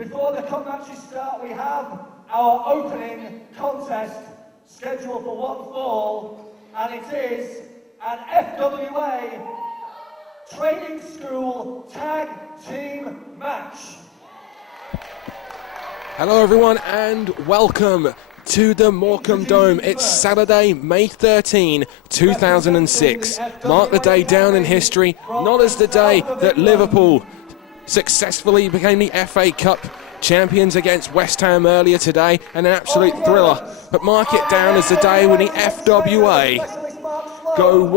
Before the cup matches start, we have our opening contest scheduled for one fall, and it is an FWA training school tag team match. Hello everyone and welcome to the Morecambe Dome. It's Saturday, May 13, 2006. Mark the day down in history, not as the day that Liverpool successfully became the FA Cup champions against West Ham earlier today, an absolute thriller, but mark it down as the day when the FWA go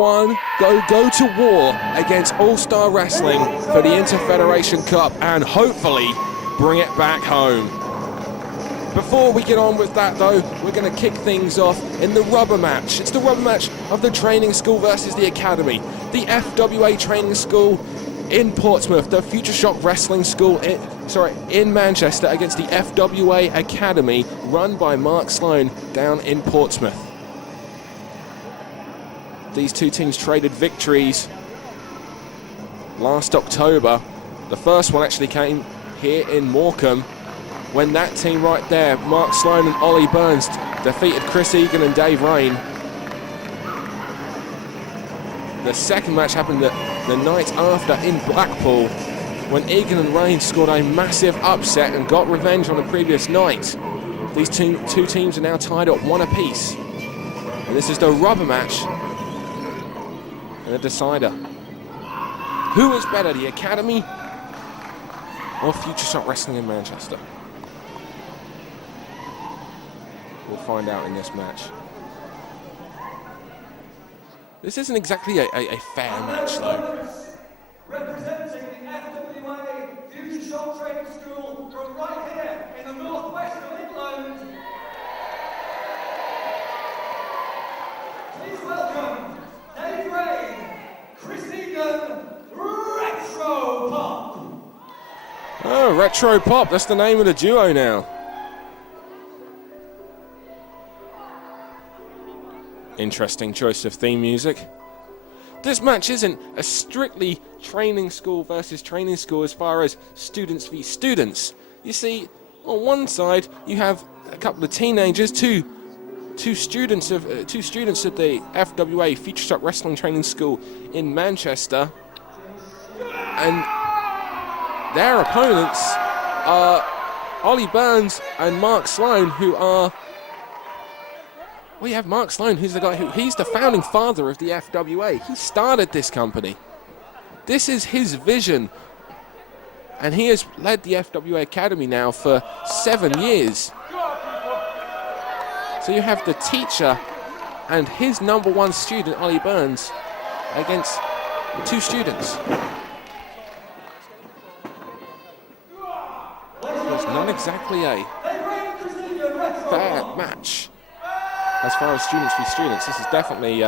to war against All-Star Wrestling for the Inter-Federation Cup and hopefully bring it back home. Before we get on with that though, we're going to kick things off in the rubber match. It's the rubber match of the training school versus the academy. The FWA training school in Portsmouth, the Future Shock Wrestling School in Manchester against the FWA Academy run by Mark Sloan down in Portsmouth. These two teams traded victories last October. The first one actually came here in Morecambe when that team right there, Mark Sloan and Ollie Burns, defeated Chris Egan and Dave Rayne. The second match happened the night after in Blackpool when Egan and Rayne scored a massive upset and got revenge on the previous night. These two teams are now tied at one apiece. And this is the rubber match and a decider. Who is better, the Academy or Future Shock Wrestling in Manchester? We'll find out in this match. This isn't exactly a fair match, though. Representing the FWA Future Shock Training School from right here in the northwest of England. Please welcome Dave Rayne, Chris Egan, Retro Pop. Oh, Retro Pop, that's the name of the duo now. Interesting choice of theme music. This match isn't a strictly training school versus training school as far as students v students. You see, on one side you have a couple of teenagers, two students of the FWA Future Shock Wrestling Training School in Manchester, and their opponents are Ollie Burns and Mark Sloan, who are. We have Mark Sloan, who's the guy he's the founding father of the FWA. He started this company. This is his vision. And he has led the FWA Academy now for 7 years. So you have the teacher and his number one student, Ollie Burns, against two students. It's not exactly a fair match. As far as students v students, this is definitely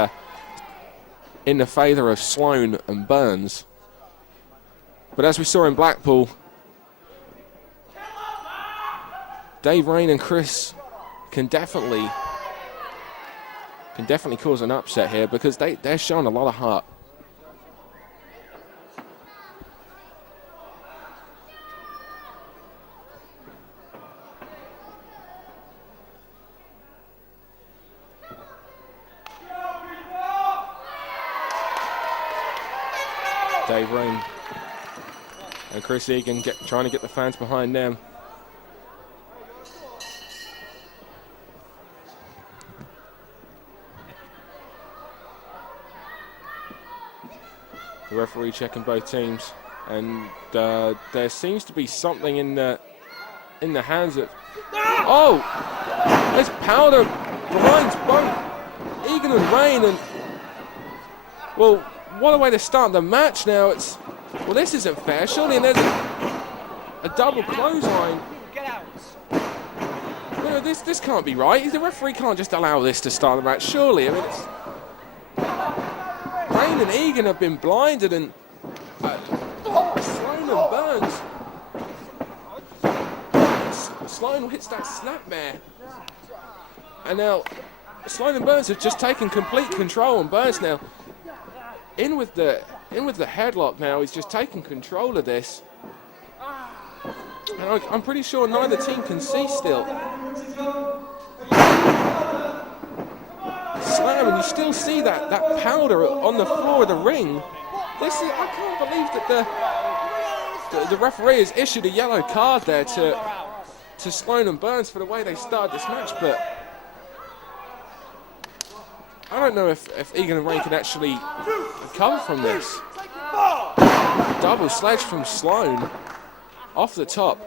in the favour of Sloan and Burns. But as we saw in Blackpool, Dave Rayne and Chris can definitely cause an upset here because they're showing a lot of heart. Dave Rayne and Chris Egan trying to get the fans behind them. The referee checking both teams, and there seems to be something in the hands of. Oh, there's powder behind both Egan and Rayne, and well. What a way to start the match now. Well, this isn't fair, surely, and there's a double clothesline. Get out. No, this can't be right. The referee can't just allow this to start the match, surely. I mean, Rayne and Egan have been blinded, and Sloan and Burns. Sloan hits that snapmare. And now Sloan and Burns have just taken complete control, and Burns now in with the headlock now. He's just taken control of this. And I'm pretty sure neither team can see still. Slam, and you still see that powder on the floor of the ring. I can't believe that the referee has issued a yellow card there to Sloan and Burns for the way they started this match, but I don't know if Egan and Rayne can actually recover from this. Double sledge from Sloan off the top.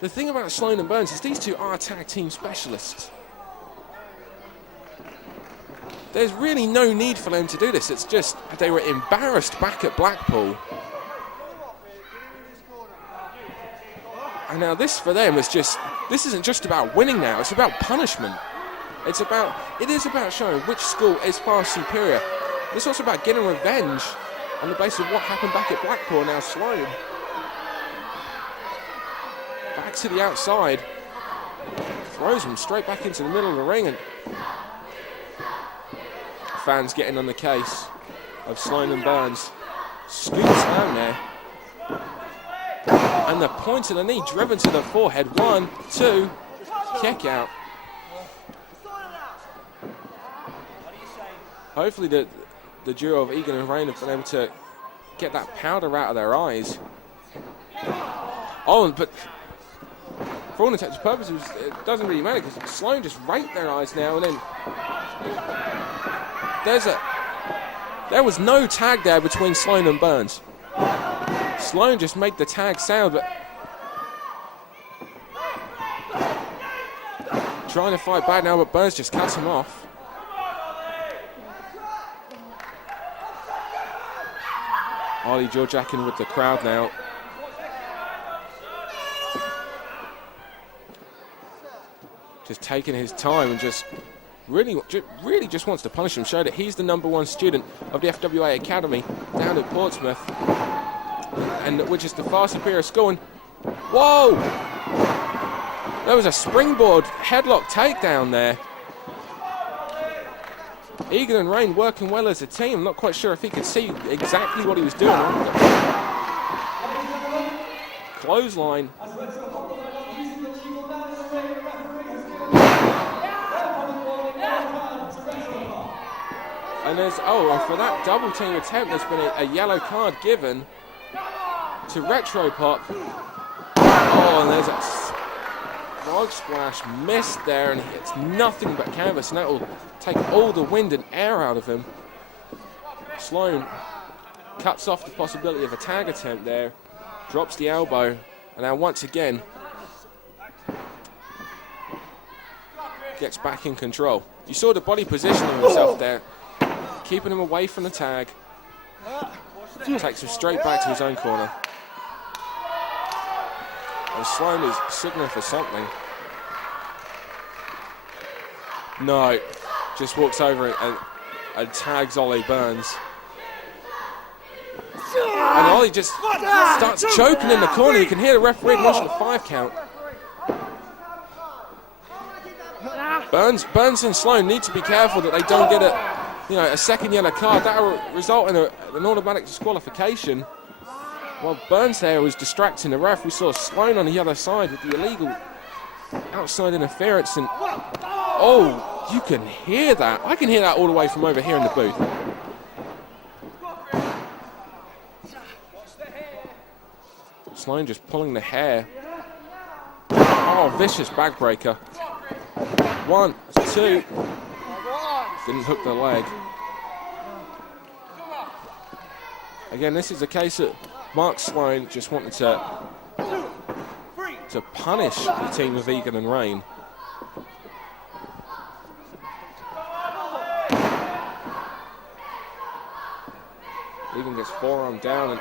The thing about Sloan and Burns is these two are tag team specialists. There's really no need for them to do this. It's just they were embarrassed back at Blackpool. And now this for them is this isn't just about winning now, it's about punishment. It is about showing which school is far superior. It's also about getting revenge on the basis of what happened back at Blackpool. Now Sloan back to the outside, throws him straight back into the middle of the ring, and fans getting on the case of Sloan and Burns. Scoops down there, and the point of the knee driven to the forehead. 1, 2, kick out. Hopefully the duo of Egan and Rayne have been able to get that powder out of their eyes. Oh, but for all intents and purposes, it doesn't really matter because Sloan just raked their eyes now, and then there was no tag there between Sloan and Burns. Sloan just made the tag sound, but trying to fight back now, but Burns just cuts him off. Ollie Georgiakin with the crowd now. Just taking his time and just really just wants to punish him, show that he's the #1 student of the FWA Academy down at Portsmouth, and which is the far superior school. And whoa! There was a springboard headlock takedown there. Egan and Rayne working well as a team. I'm not quite sure if he could see exactly what he was doing. Clothesline. And and for that double team attempt, there's been a yellow card given to Retro Pop. Oh, and there's a frog splash missed there, and it's nothing but canvas, and that will take all the wind and air out of him. Sloan cuts off the possibility of a tag attempt there, drops the elbow, and now once again gets back in control. You saw the body positioning himself there, keeping him away from the tag. Takes him straight back to his own corner. And Sloan is signaling for something. No, just walks over and tags Ollie Burns. And Ollie just starts choking in the corner. You can hear the referee watching the 5 count. Burns and Sloan need to be careful that they don't get a second yellow card. That will result in an automatic disqualification. While Burns there was distracting the ref, we saw Sloan on the other side with the illegal outside interference. And oh, you can hear that. I can hear that all the way from over here in the booth. Sloan just pulling the hair. Oh, vicious backbreaker. 1, 2. Didn't hook the leg. Again, this is a case of Mark Sloan just wanted to punish the team of Egan and Rayne. Egan gets forearm down, and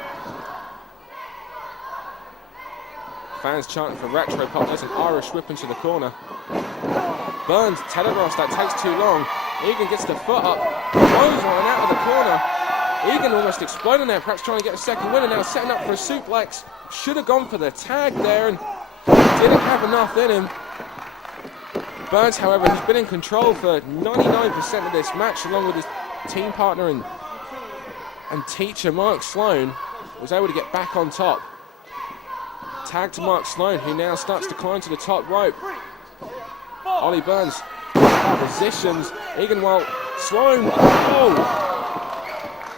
fans chanting for Retro Pop. There's an Irish whip into the corner. Burns telegraphs that takes too long. Egan gets the foot up, throws one out of the corner. Egan almost exploding there, perhaps trying to get a second win, and now setting up for a suplex. Should have gone for the tag there and didn't have enough in him. Burns, however, has been in control for 99% of this match, along with his team partner and teacher Mark Sloan, was able to get back on top. Tag to Mark Sloan, who now starts to climb to the top rope. Ollie Burns positions. Egan while Sloan,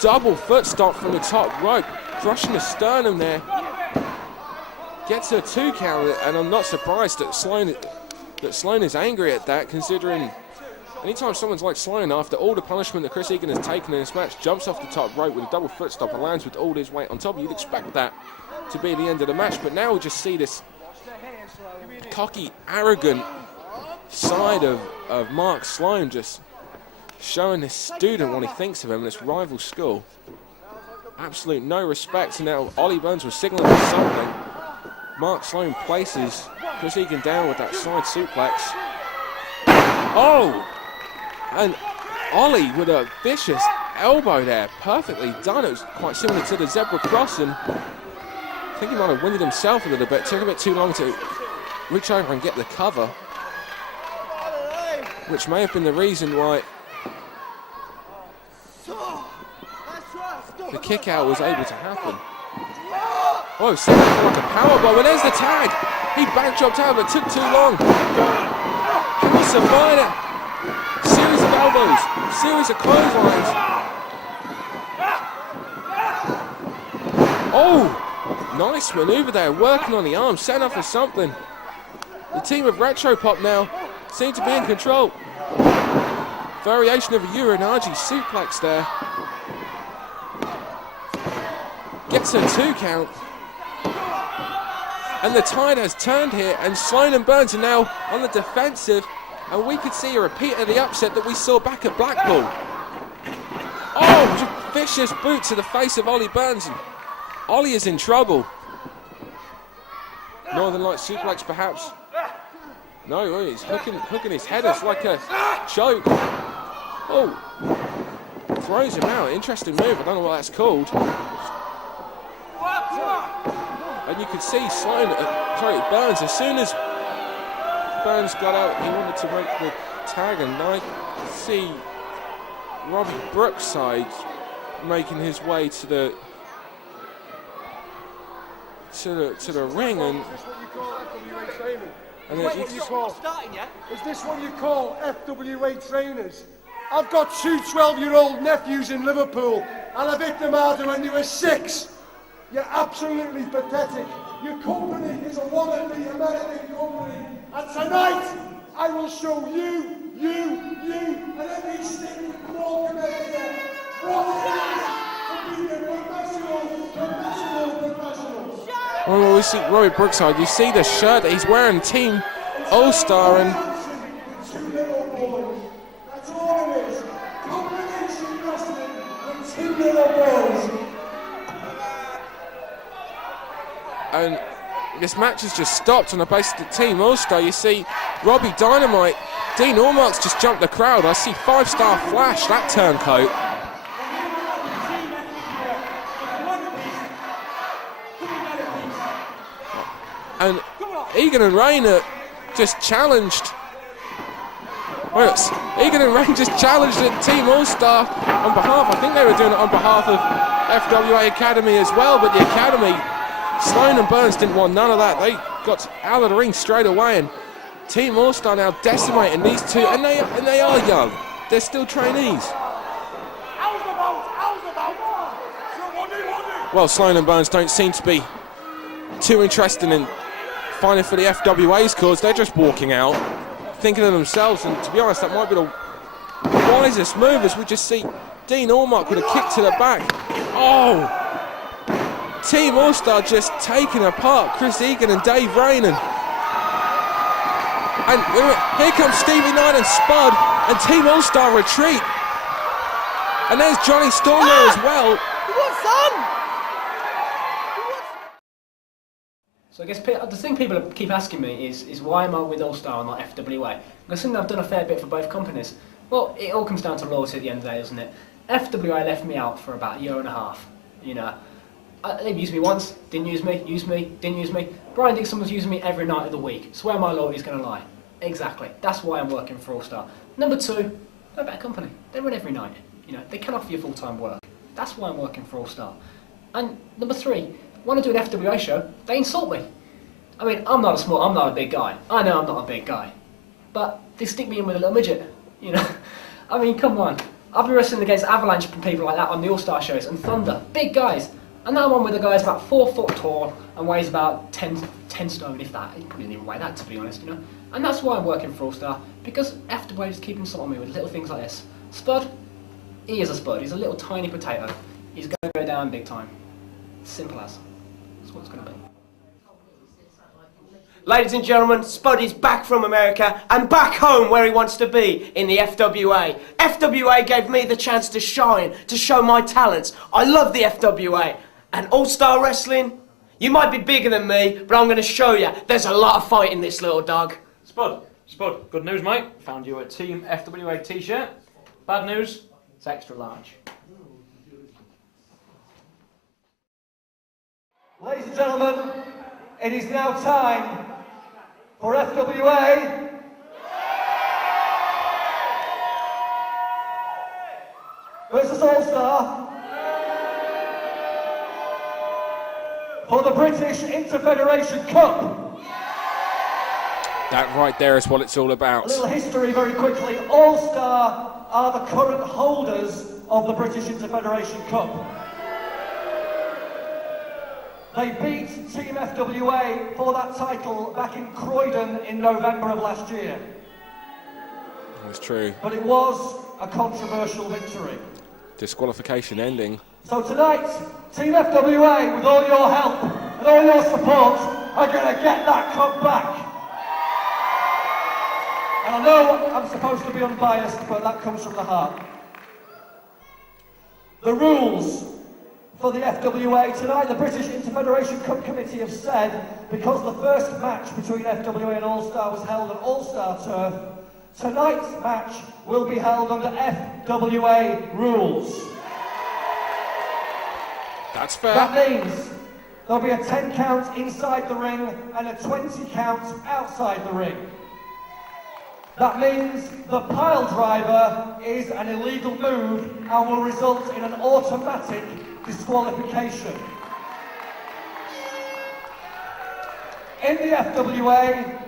double foot stomp from the top rope, crushing the sternum there. Gets a 2 count, and I'm not surprised that Sloan is angry at that, considering anytime someone's like Sloan, after all the punishment that Chris Egan has taken in this match, jumps off the top rope with a double foot stomp and lands with all his weight on top, you'd expect that to be the end of the match. But now we just see this cocky, arrogant side of Mark Sloan, just showing this student what he thinks of him in this rival school. Absolute no respect. And now Ollie Burns was signaling for something. Mark Sloan places Chris Egan down with that side suplex. Oh! And Ollie with a vicious elbow there. Perfectly done. It was quite similar to the zebra crossing. I think he might have winded himself a little bit. Took a bit too long to reach over and get the cover, which may have been the reason why the kick out was able to happen. Oh, set up like a powerbomb, and there's the tag. He back dropped out, but it took too long. Can he survive it? Series of elbows, series of clotheslines. Oh, nice maneuver there, working on the arm, setting up for something. The team of Retro Pop now seem to be in control. Variation of a Uranagi suplex there. Gets a 2 count. And the tide has turned here, and Sloan and Burns are now on the defensive, and we could see a repeat of the upset that we saw back at Blackpool. Oh, vicious boot to the face of Ollie Burns, and Ollie is in trouble. Northern Light suplex perhaps. No, he's hooking his head. It's like a choke. Oh, throws him out. Interesting move. I don't know what that's called. And you could see Burns, as soon as Burns got out, he wanted to make the tag, and I see Robbie Brookside making his way to the ring, and is this what you call FWA trainers? I've got 2 12-year-old nephews in Liverpool, and I've hit them harder when they were 6. You're absolutely pathetic. Your company is a wannabe American company, and tonight I will show you, and every single Morecambe area what it is to be a professional. Well, we see Robbie Brookside. You see the shirt that he's wearing, Team All-Star, and 2 little boys. That's all it is. Combination wrestling with 2 little boys. And this match has just stopped on the basis of the Team All-Star. You see Robbie Dynamite, Dean Allmark's just jumped the crowd. I see 5-star Flash, that turncoat. And Egan and Rayne are just challenged. Well, Egan and Rayne just challenged the Team All-Star on behalf, I think they were doing it on behalf of FWA Academy as well, but the Academy, Sloan and Burns didn't want none of that. They got out of the ring straight away, and Team All-Star now decimating these two, and they are young. They're still trainees. Well, Sloan and Burns don't seem to be too interested in fighting for the FWA's cause. They're just walking out, thinking of themselves, and to be honest, that might be the wisest move, as we just see Dean Allmark with a kick to the back. Oh! Team All-Star just taking apart Chris Egan and Dave Rayne. And here comes Stevie Knight and Spud, and Team All-Star retreat. And there's Jonny Storm there as well. What's on? So I guess the thing people keep asking me is why am I with All-Star and not FWA? Because I think I've done a fair bit for both companies. Well, it all comes down to loyalty at the end of the day, doesn't it? FWA left me out for about 1.5 years, you know. They've used me once, didn't use me, didn't use me. Brian Dixon was using me every night of the week. So where my loyalty is going to lie? Exactly. That's why I'm working for All-Star. Number 2, they're a better company. They run every night. You know, they can offer you full-time work. That's why I'm working for All-Star. And number 3, when I do an FWA show, they insult me. I mean, I'm not a big guy. I know I'm not a big guy. But they stick me in with a little midget, you know? I mean, come on. I've been wrestling against Avalanche and people like that on the All-Star shows, and Thunder, big guys. And now I'm on with a guy who's about 4 foot tall and weighs about 10 stone, if that. He probably didn't even weigh that, to be honest, you know? And that's why I'm working for All-Star, because FWA is keeping some on me with little things like this. Spud, he is a Spud. He's a little tiny potato. He's going to go down big time. Simple as. That's what it's going to be. Ladies and gentlemen, Spud is back from America and back home where he wants to be, in the FWA. FWA gave me the chance to shine, to show my talents. I love the FWA. And All-Star Wrestling, you might be bigger than me, but I'm going to show you there's a lot of fight in this little dog. Spud, good news, mate. Found you a Team FWA t-shirt. Bad news, it's extra large. Ladies and gentlemen, it is now time for FWA versus All-Star for the British Interfederation Cup. That right there is what it's all A about. little history very quickly. All-Star are the current holders of the British Interfederation Cup. They beat Team FWA for that title back in Croydon in November of last year. That's true. But it was a controversial victory. Disqualification ending. So tonight, Team FWA, with all your help and all your support, are going to get that cup back. And I know I'm supposed to be unbiased, but that comes from the heart. The rules for the FWA tonight, the British Interfederation Cup Committee have said, because the first match between FWA and All-Star was held on All-Star turf, tonight's match will be held under FWA rules. That's fair. That means there'll be a 10 count inside the ring and a 20 count outside the ring. That means the pile driver is an illegal move and will result in an automatic disqualification. In the FWA,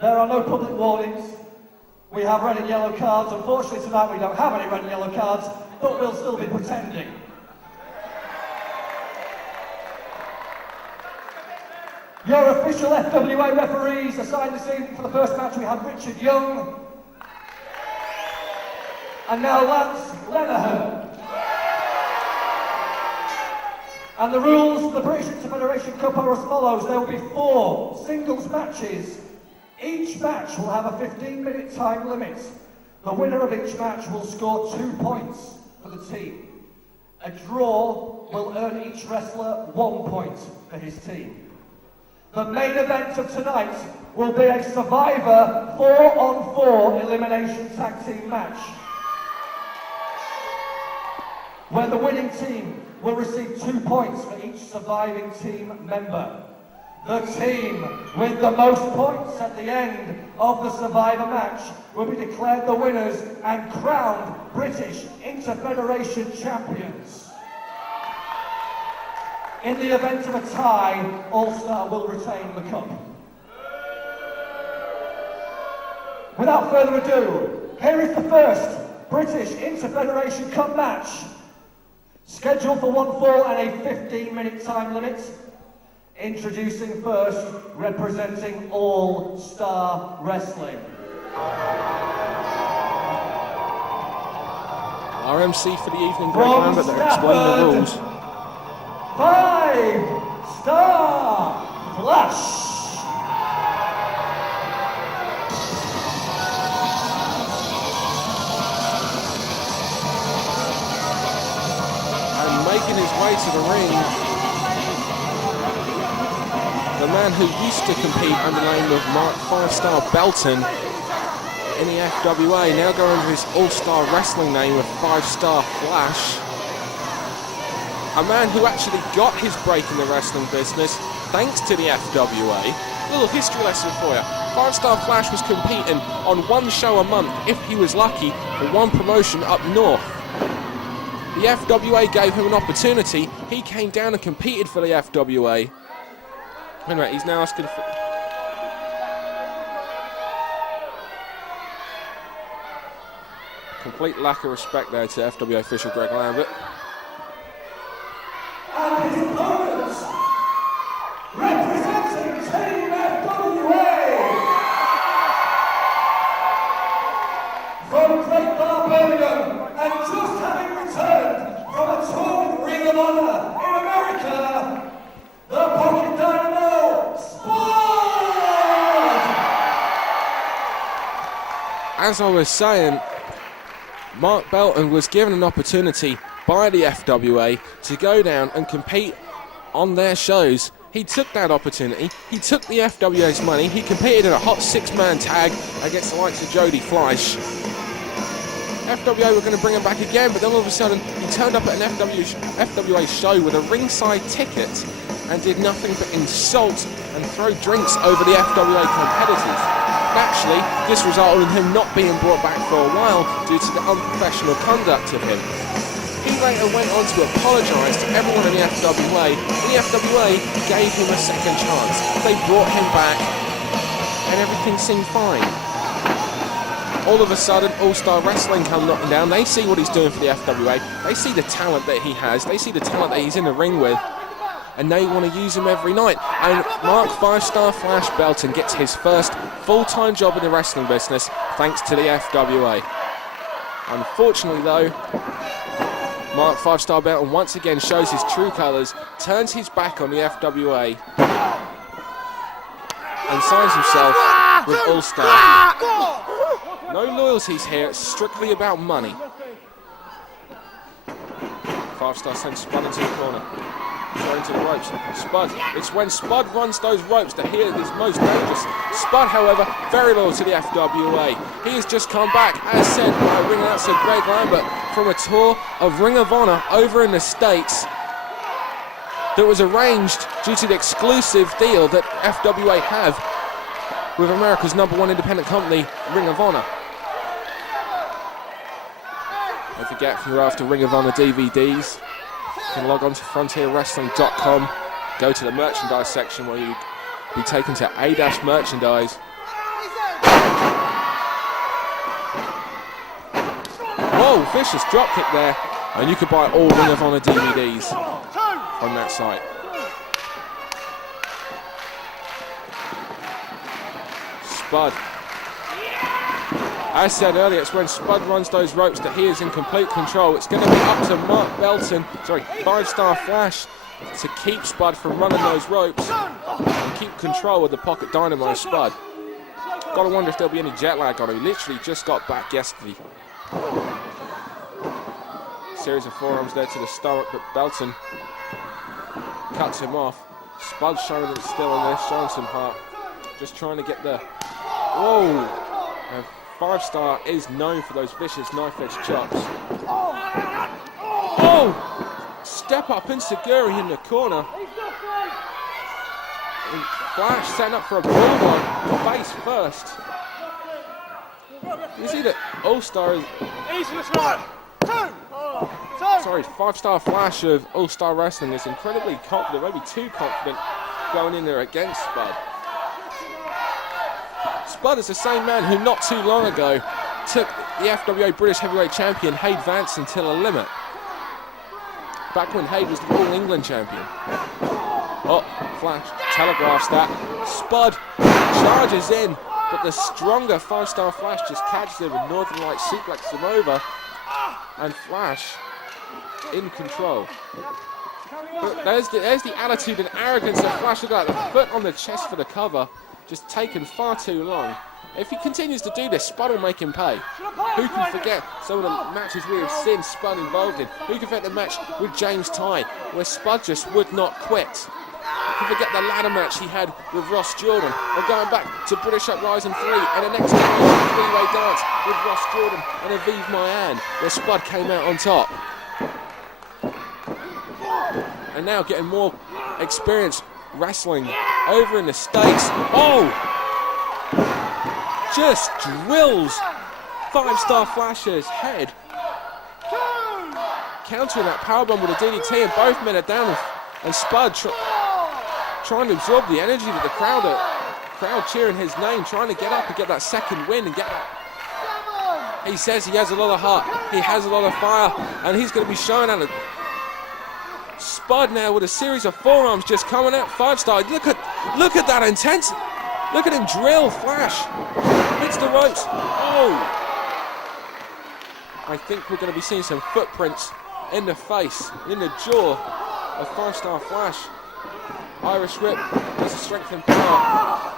there are no public warnings. We have red and yellow cards. Unfortunately tonight we don't have any red and yellow cards, but we'll still be pretending. Your official FWA referees assigned this evening for the first match, we have Richard Young and now Lance Lenihan. And the rules for the British Interfederation Cup are as follows. There will be 4 singles matches. Each match will have a 15-minute time limit. The winner of each match will score 2 points for the team. A draw will earn each wrestler 1 point for his team. The main event of tonight will be a Survivor 4-on-4 elimination tag team match, where the winning team will receive 2 points for each surviving team member. The team with the most points at the end of the Survivor match will be declared the winners and crowned British Interfederation champions. In the event of a tie, All-Star will retain the cup. Without further ado, here is the first British Interfederation Cup match, scheduled for 1 fall and a 15-minute time limit. Introducing first, representing All-Star Wrestling. RMC for the evening, Greg Lambert, they're explaining the rules. 5-Star Flash. And making his way to the ring, the man who used to compete under the name of Mark 5-Star Belton in the FWA, now going under his All-Star Wrestling name of 5-Star Flash. A man who actually got his break in the wrestling business thanks to the FWA. Little history lesson for you. 5-Star Flash was competing on 1 show a month, if he was lucky, for 1 promotion up north. The FWA gave him an opportunity. He came down and competed for the FWA. Anyway, he's now asking for... Complete lack of respect there to FWA official Greg Lambert. And his opponents, representing Team FWA, from Great Birmingham, and just having returned from a tour with Ring of Honor in America, the Pocket Dynamo, Spud! As I was saying, Mark Belton was given an opportunity by the FWA to go down and compete on their shows. He took that opportunity, he took the FWA's money, he competed in a hot 6-man tag against the likes of Jody Fleisch. FWA were going to bring him back again, but then all of a sudden he turned up at an FWA show with a ringside ticket and did nothing but insult and throw drinks over the FWA competitors. Naturally, this resulted in him not being brought back for a while due to the unprofessional conduct of him. He later went on to apologise to everyone in the FWA, and the FWA gave him a second chance. They brought him back, and everything seemed fine. All of a sudden, All-Star Wrestling come knocking down. They see what he's doing for the FWA. They see the talent that he has. They see the talent that he's in the ring with. And they want to use him every night. And Mark 5-Star Flash Belton gets his first full-time job in the wrestling business thanks to the FWA. Unfortunately though, Mark 5-Star Belton once again shows his true colours, turns his back on the FWA and signs himself with All-Star. No loyalties here, it's strictly about money. 5-Star sends Spud into the corner. Thrown into the ropes. Spud. It's when Spud runs those ropes that he is most dangerous. Spud, however, very loyal to the FWA. He has just come back, as said by ring announcer Greg Lambert, from a tour of Ring of Honor over in the States that was arranged due to the exclusive deal that FWA have with America's #1 independent company, Ring of Honor. Don't forget, if you're after Ring of Honor DVDs, you can log on to frontierwrestling.com, go to the merchandise section where you'll be taken to A- merchandise. Whoa, vicious dropkick there. And you could buy all Ring of Honor DVDs on that site. Spud. As said earlier, it's when Spud runs those ropes that he is in complete control. It's going to be up to Mark Belton, 5-Star Flash, to keep Spud from running those ropes and keep control of the Pocket Dynamo Spud. Gotta wonder if there'll be any jet lag on him. He literally just got back yesterday. Series of forearms there to the stomach, but Belton cuts him off. Spud showing that still in this, showing some heart. Just trying to get the... Whoa! And 5-Star is known for those vicious knife-edge chops. Oh! Step up Inseguri in the corner. And Flash setting up for a bulldog, face first. You see that All-Star is... 5-Star Flash of All-Star Wrestling is incredibly confident, maybe too confident, going in there against Spud. Spud is the same man who not too long ago took the FWA British Heavyweight Champion Hade Vansen till a limit. Back when Hade was the All England Champion. Oh, Flash telegraphs that. Spud charges in, but the stronger 5-Star Flash just catches him and Northern Light suplexes him over. And Flash in control. But there's the attitude and arrogance of Flash. Look at that, the foot on the chest for the cover. Just taken far too long. If he continues to do this, Spud will make him pay. Who can forget some of the matches we have seen Spud involved in? Who can forget the match with James Ty, where Spud just would not quit? Who can forget the ladder match he had with Ross Jordan? Or going back to British Uprising 3 and the next generation three-way dance with Ross Jordan and Aviv Mayan, where Spud came out on top. And now getting more experience wrestling over in the States. Oh! Just drills 5-Star Flash's head. Countering that powerbomb with a DDT, and both men are down, and Spud trying to absorb the energy that the crowd cheering his name, trying to get up and get that second win and get that. He says he has a lot of heart, he has a lot of fire, and he's going to be showing out. Spud now with a series of forearms just coming out. 5-star. Look at that intensity. Look at him drill Flash. Hits the ropes. Oh! I think we're going to be seeing some footprints in the face, in the jaw of 5-star Flash. Irish whip has the strength and power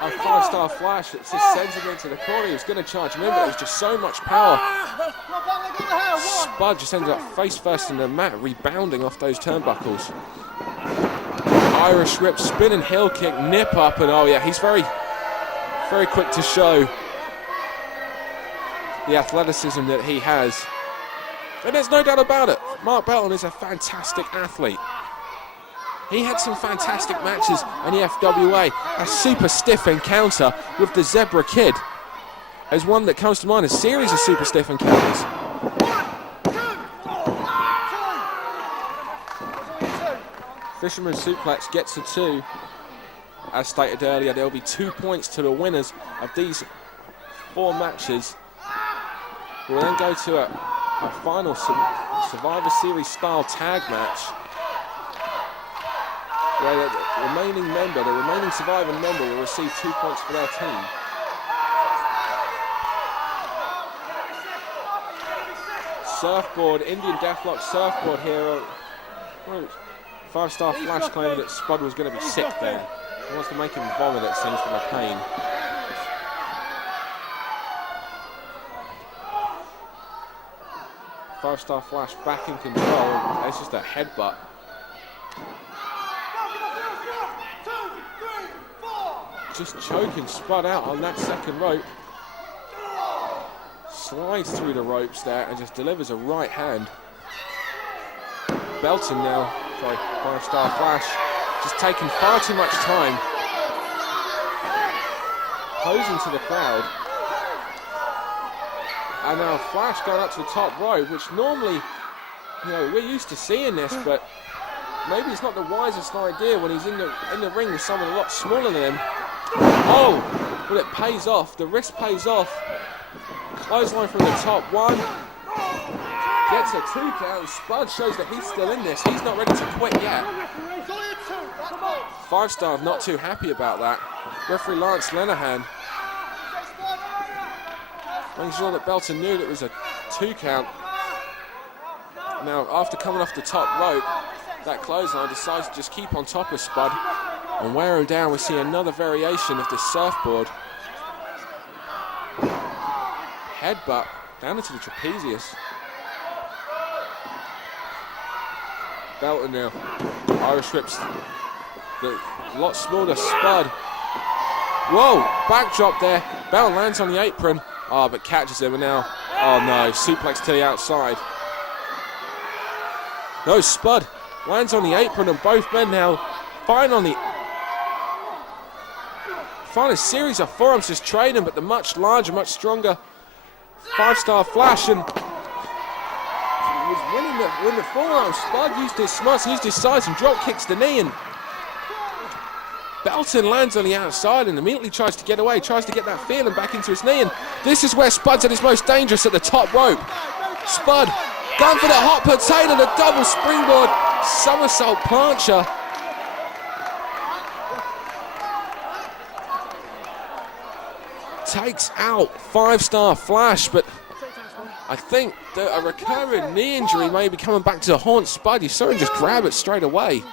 of 5-star Flash. It just sends him into the corner. He was going to charge him in, but it was just so much power. Spud just ended up face first in the mat, rebounding off those turnbuckles. Irish whip, spinning heel kick, nip up, and oh yeah, he's very, very quick to show the athleticism that he has. And there's no doubt about it, Mark Belton is a fantastic athlete. He had some fantastic matches in the FWA. A super stiff encounter with the Zebra Kid as one that comes to mind, a series of super stiff encounters. Fisherman suplex gets a 2. As stated earlier, there will be 2 points to the winners of these 4 matches. We'll then go to a final Survivor Series style tag match, where the remaining surviving member will receive 2 points for their team. Surfboard, Indian Deathlock surfboard here. 5-star Flash claimed that Spud was going to be sick there. He wants to make him vomit, it seems, from the pain. Five-star Flash back in control. It's just a headbutt. Just choking Spud out on that second rope. Slides through the ropes there and just delivers a right hand. Belton now, 5-star Flash, just taking far too much time. Posing to the crowd. And now Flash going up to the top rope, which normally, we're used to seeing this, but maybe it's not the wisest idea when he's in the ring with someone a lot smaller than him. Oh, but it pays off. The wrist pays off. Clothesline from the top, 1. Gets a 2 count. Spud shows that he's still in this. He's not ready to quit yet. 5-star not too happy about that. Referee Lance Lenahan making sure that Belton knew that it was a 2 count. Now, after coming off the top rope, that clothesline decides to just keep on top of Spud and wear him down. We see another variation of the surfboard. Headbutt down into the trapezius. Belton now. Irish whips the lot smaller Spud. Whoa, backdrop there. Belton lands on the apron. Oh, but catches him, and now, oh no, suplex to the outside. No, Spud lands on the apron, and both men now find a series of forearms just trading, but the much larger, much stronger 5-star Flash, and he was winning the forearm. Spud used his smarts, used his size, and drop kicks the knee, and Belton lands on the outside and immediately tries to get away, tries to get that feeling back into his knee, and this is where Spud's at his most dangerous, at the top rope. Spud going for the hot potato, the double springboard somersault plancher. Takes out 5-star Flash, but I think that a recurring knee injury may be coming back to haunt Spud. You saw him just grab it straight away.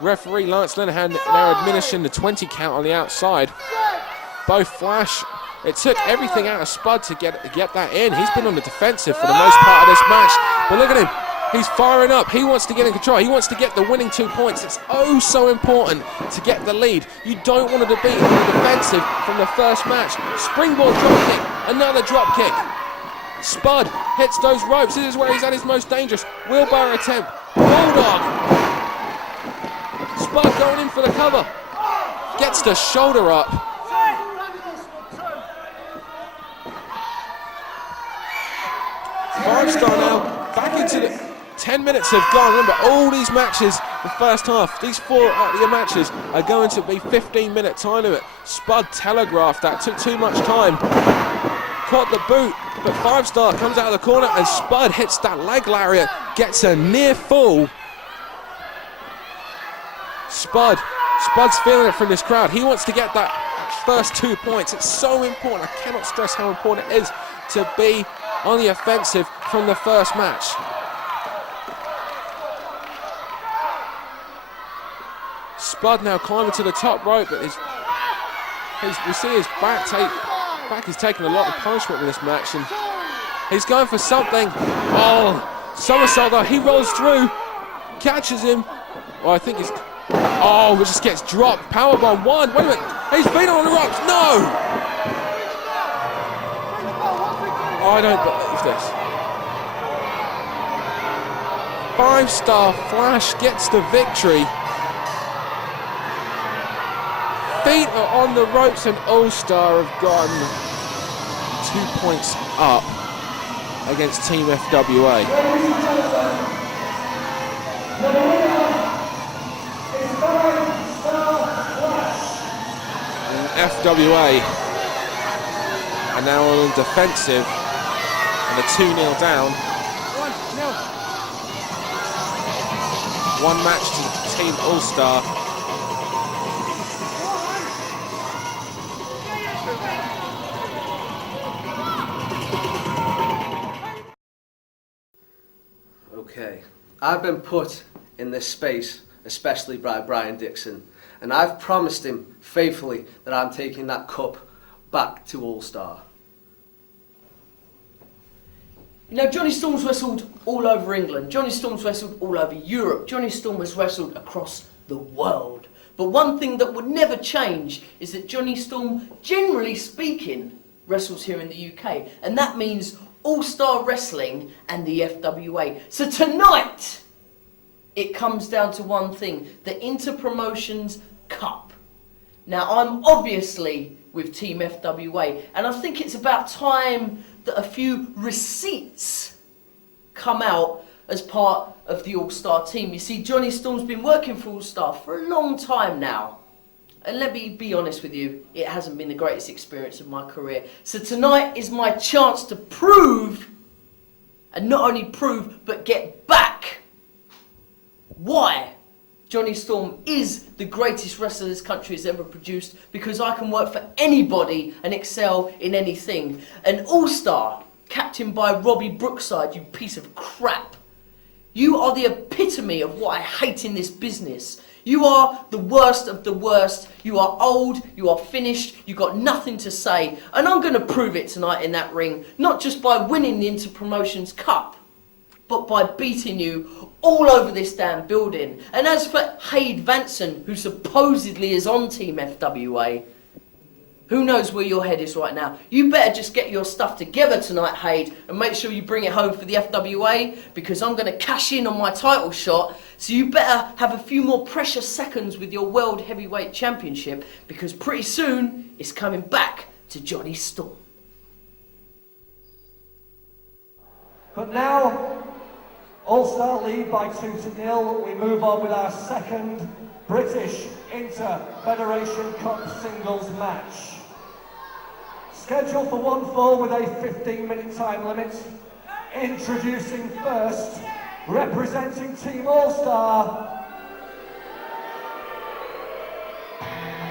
Referee Lance Lenahan now administering the 20 count on the outside. Both Flash, it took everything out of Spud to get that in. He's been on the defensive for the most part of this match. But look at him. He's firing up. He wants to get in control. He wants to get the winning 2 points. It's oh so important to get the lead. You don't want to be on the defensive from the first match. Springboard drop kick. Another drop kick. Spud hits those ropes. This is where he's at his most dangerous. Wheelbarrow attempt. Bulldog. Spud going in for the cover. Gets the shoulder up. Five-star now back into 10 minutes have gone. Remember, all these matches, the first half, these 4 earlier matches are going to be 15-minute time limit. Spud telegraphed that, took too much time. Caught the boot, but 5-star comes out of the corner and Spud hits that leg lariat, gets a near fall. Spud's feeling it from this crowd. He wants to get that first 2 points. It's so important. I cannot stress how important it is to be on the offensive from the first match. Spud now climbing to the top rope, but we see his back is taking a lot of punishment in this match, and he's going for something. Oh, somersault though, he rolls through, catches him. Oh, I think he's, oh, it just gets dropped. Powerbomb 1, wait a minute, he's been on the ropes, no! Oh, I don't believe this. 5-star Flash gets the victory. Feet are on the ropes and All-Star have gotten 2 points up against Team FWA. And FWA are now on the defensive and a 2-0 down. 1 match to Team All-Star. Okay, I've been put in this space, especially by Brian Dixon, and I've promised him faithfully that I'm taking that cup back to All-Star. You know, Johnny Storm's wrestled all over England. Johnny Storm's wrestled all over Europe. Johnny Storm has wrestled across the world. But one thing that would never change is that Johnny Storm, generally speaking, wrestles here in the UK. And that means All-Star Wrestling and the FWA. So tonight, it comes down to one thing, the Interpromotions Cup. Now, I'm obviously with Team FWA, and I think it's about time that a few receipts come out as part of the All-Star team. You see, Johnny Storm's been working for All-Star for a long time now. And let me be honest with you, it hasn't been the greatest experience of my career. So tonight is my chance to prove, and not only prove, but get back why Johnny Storm is the greatest wrestler this country has ever produced, because I can work for anybody and excel in anything. An All-Star, captained by Robbie Brookside, you piece of crap. You are the epitome of what I hate in this business. You are the worst of the worst. You are old, you are finished, you got nothing to say. And I'm going to prove it tonight in that ring, not just by winning the Interpromotions Cup, but by beating you all over this damn building. And as for Hade Vansen, who supposedly is on Team FWA, who knows where your head is right now? You better just get your stuff together tonight, Hade, and make sure you bring it home for the FWA, because I'm going to cash in on my title shot. So you better have a few more precious seconds with your World Heavyweight Championship, because pretty soon it's coming back to Johnny Storm. But now, All-Star lead by 2-0. We move on with our second British Inter-Federation Cup singles match. Scheduled for 1 fall with a 15-minute time limit. Introducing first, representing Team All-Star,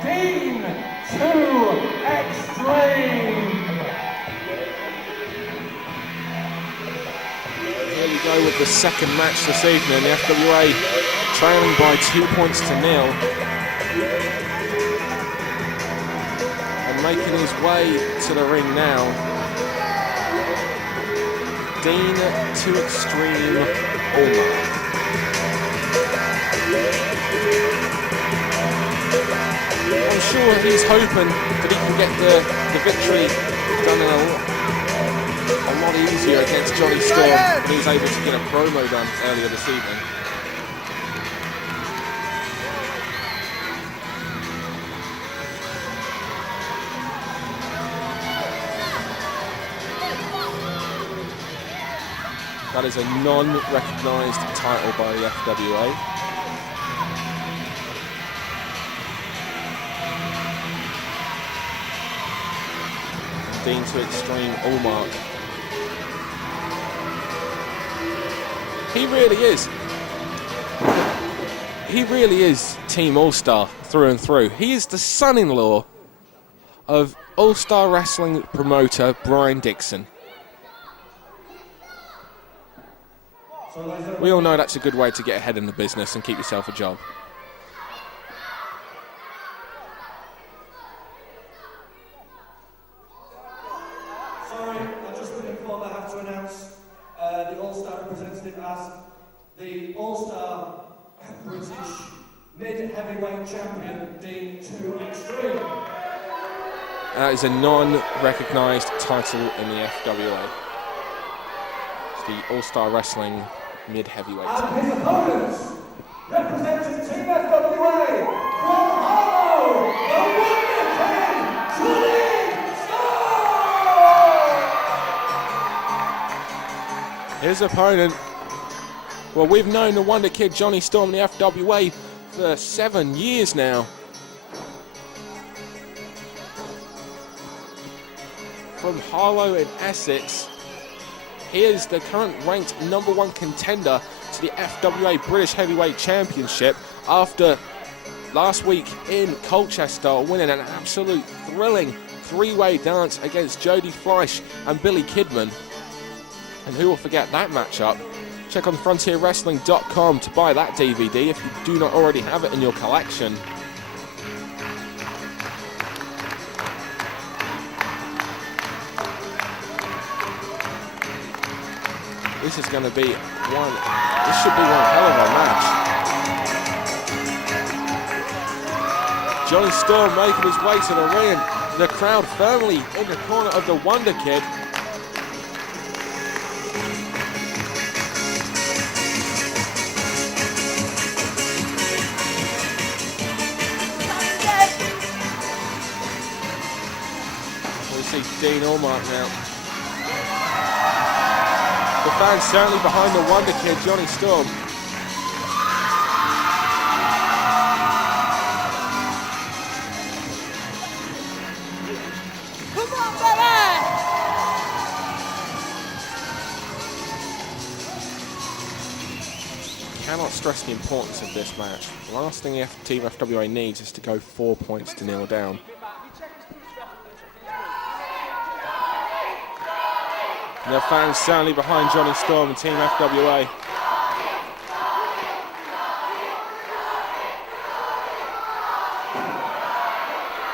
Dean to Xtreme. Here we go with the second match this evening. The FWA trailing by 2 points to 0. And making his way to the ring now. Dean to Xtreme Allman. I'm sure he's hoping that he can get the victory done a lot easier against Johnny Storm, but he was able to get a promo done earlier this evening. That is a non-recognised title by the FWA. Dean to Xtreme Allmark. He really is Team All-Star through and through. He is the son-in-law of All-Star Wrestling promoter Brian Dixon. We all know that's a good way to get ahead in the business and keep yourself a job. Sorry, I've just been informed I have to announce the All-Star representative as the All-Star British mid-heavyweight champion, Dean to Xtreme. That is a non-recognised title in the FWA. It's the All-Star Wrestling mid-heavyweight. And his opponents, representing Team FWA from Harlow, the Wonder King, Jonny Storm! His opponent, well, we've known the Wonder Kid Jonny Storm in the FWA for 7 years now. From Harlow in Essex, he is the current ranked #1 contender to the FWA British Heavyweight Championship after last week in Colchester winning an absolute thrilling three-way dance against Jody Fleisch and Billy Kidman. And who will forget that matchup? Check on frontierwrestling.com to buy that DVD if you do not already have it in your collection. This is going to be this should be one hell of a match. Jonny Storm making his way to the ring. The crowd firmly in the corner of the Wonder Kid. We see Dean Allmark now. The fans certainly behind the Wonder Kid, Jonny Storm. Come on, baby! Cannot stress the importance of this match. The last thing Team FWA needs is to go 4 points to 0 down. The fans certainly behind Jonny Storm and Team FWA.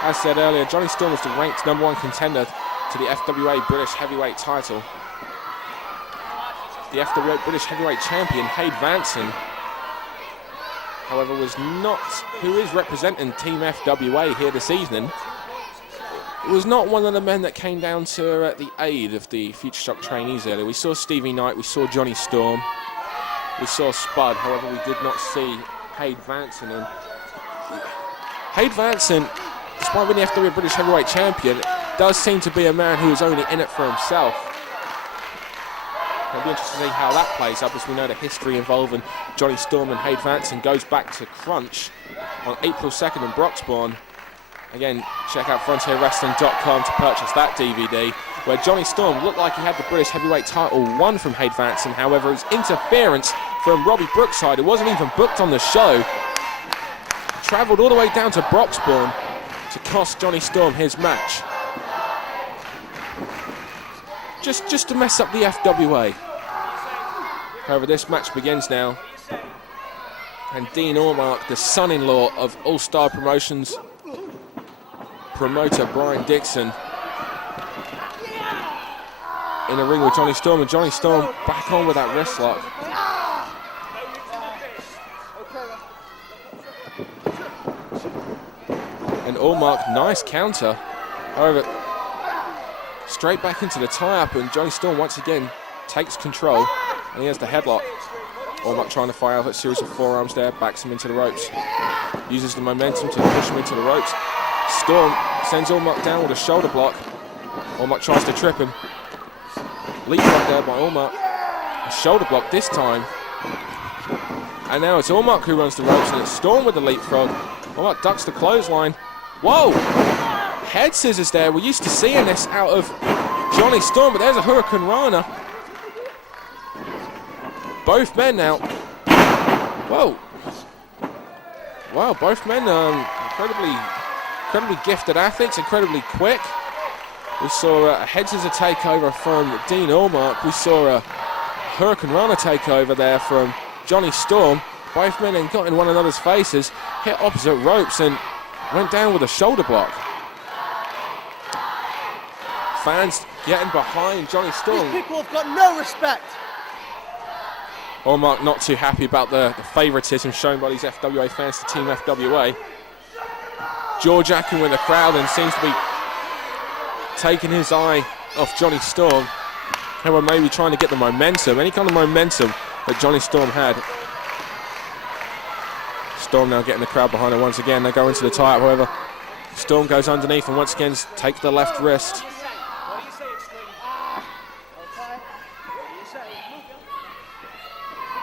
As said earlier, Jonny Storm is the ranked #1 contender to the FWA British Heavyweight title. The FWA British Heavyweight champion, Hade Vansen, however, who is representing Team FWA here this evening. It was not one of the men that came down to the aid of the Future Shock trainees earlier. We saw Stevie Knight, we saw Jonny Storm, we saw Spud, however we did not see Hade Vansen. And Hade Vansen, despite being the FWA British Heavyweight Champion, does seem to be a man who is only in it for himself. It'll be interesting to see how that plays up, as we know the history involving Jonny Storm and Hade Vansen goes back to Crunch on April 2nd in Broxbourne. Again, check out frontierwrestling.com to purchase that DVD, where Jonny Storm looked like he had the British Heavyweight title won from Hade Vansen. However, his interference from Robbie Brookside, who wasn't even booked on the show, travelled all the way down to Broxbourne to cost Jonny Storm his match. Just to mess up the FWA. However, this match begins now. And Dean Allmark, the son-in-law of All-Star Promotions promoter Brian Dixon, in the ring with Jonny Storm, and Jonny Storm back on with that wrist lock. And Allmark, nice counter. However, straight back into the tie-up, and Jonny Storm once again takes control, and he has the headlock. Allmark trying to fire out a series of forearms there, backs him into the ropes. Uses the momentum to push him into the ropes. Storm sends Allmark down with a shoulder block. Allmark tries to trip him. Leap block there by Allmark. A shoulder block this time. And now it's Allmark who runs the ropes, and it's Storm with the leapfrog. Allmark ducks the clothesline. Whoa! Head scissors there. We're used to seeing this out of Jonny Storm, but there's a Hurricane Rana. Both men now. Whoa! Wow, both men incredibly gifted athletes, incredibly quick. We saw a head scissor takeover from Dean Allmark. We saw a Hurricane Rana takeover there from Jonny Storm. Both men then got in one another's faces, hit opposite ropes, and went down with a shoulder block. Fans getting behind Jonny Storm. These people have got no respect. Allmark not too happy about the favouritism shown by these FWA fans to Team FWA. Jaw-jacking with the crowd and seems to be taking his eye off Jonny Storm. They were maybe trying to get the momentum, any kind of momentum that Jonny Storm had. Storm now getting the crowd behind her once again. They go into the tie-up, however. Storm goes underneath and once again takes the left wrist.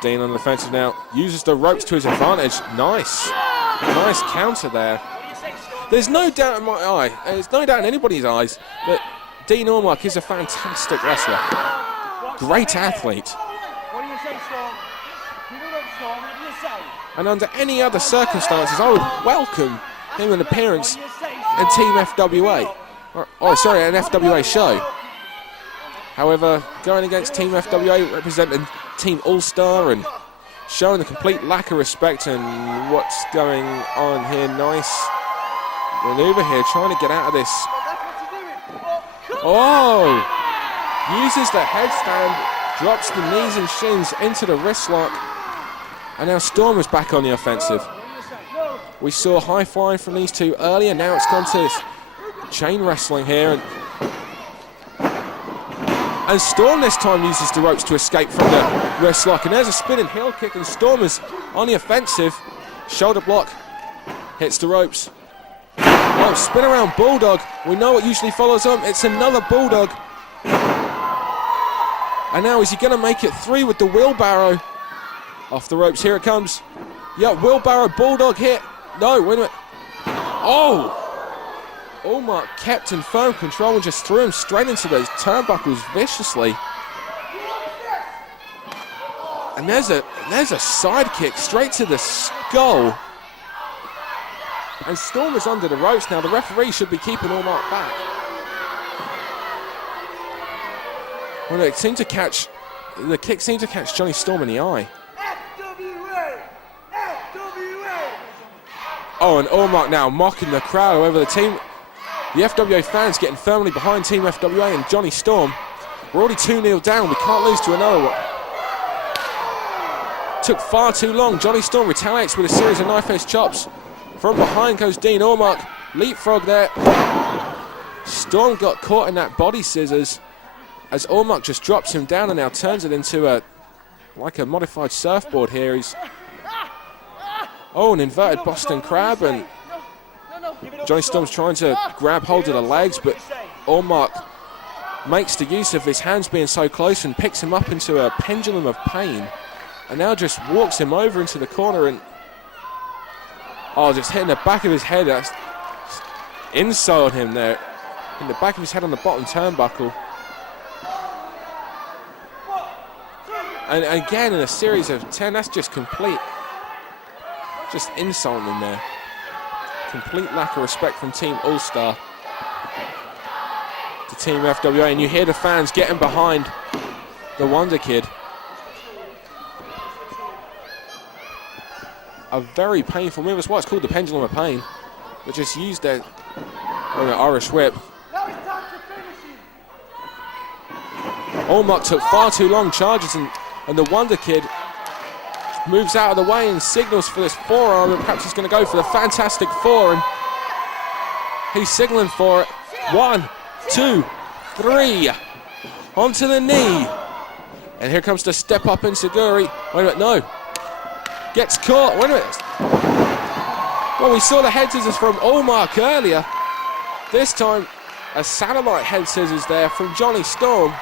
Dean on the defensive now, uses the ropes to his advantage. Nice counter there. There's no doubt in my eye, there's no doubt in anybody's eyes that Dean Allmark is a fantastic wrestler. Great athlete. What do you say, Storm? Keep it up, Storm. What do you say? And under any other circumstances, I would welcome him an appearance in Team FWA. An FWA show. However, going against Team FWA, representing Team All-Star and showing a complete lack of respect and what's going on here. Nice maneuver here, trying to get out of this. Oh! Uses the headstand, drops the knees and shins into the wrist lock. And now Storm is back on the offensive. We saw high flying from these two earlier, now it's gone to this chain wrestling here. And Storm this time uses the ropes to escape from the wrist lock. And there's a spinning heel kick, and Storm is on the offensive. Shoulder block, hits the ropes. Oh, spin around Bulldog. We know what usually follows up. It's another Bulldog. And now is he going to make it 3 with the wheelbarrow? Off the ropes, here it comes. Yeah, wheelbarrow, Bulldog hit. No, wait a minute. Oh! Allmark kept in firm control and just threw him straight into those turnbuckles viciously. And there's a side kick straight to the skull. And Storm is under the ropes now. The referee should be keeping Allmark back. Well, the kick seemed to catch Jonny Storm in the eye. FWA! FWA! Oh, and Allmark now mocking the crowd. However, the FWA fans getting firmly behind Team FWA and Jonny Storm. We're already 2-0 down. We can't lose to another one. Took far too long. Jonny Storm retaliates with a series of knife-edge chops. From behind goes Dean Allmark. Leapfrog there. Storm got caught in that body scissors as Allmark just drops him down and now turns it into a modified surfboard here. An inverted Boston Crab, and Jonny Storm's trying to grab hold of the legs, but Allmark makes the use of his hands being so close and picks him up into a pendulum of pain, and now just walks him over into the corner and just hitting the back of his head. That's inside him there, in the back of his head on the bottom turnbuckle. And again in a series of 10, that's just insulting him there. Complete lack of respect from Team All-Star to Team FWA, and you hear the fans getting behind the Wonder Kid. A very painful move. That's why it's called the pendulum of pain. But just used their Irish whip. Allmark took far too long, charges, and the Wonder Kid moves out of the way and signals for this forearm, and perhaps he's going to go for the Fantastic Four, and he's signaling for it. 1, 2, 3, onto the knee, and here comes the step up Insaguri. Wait a minute, no, gets caught. Wait a minute. Well, we saw the head scissors from Allmark earlier. This time a satellite head scissors there from Jonny Storm.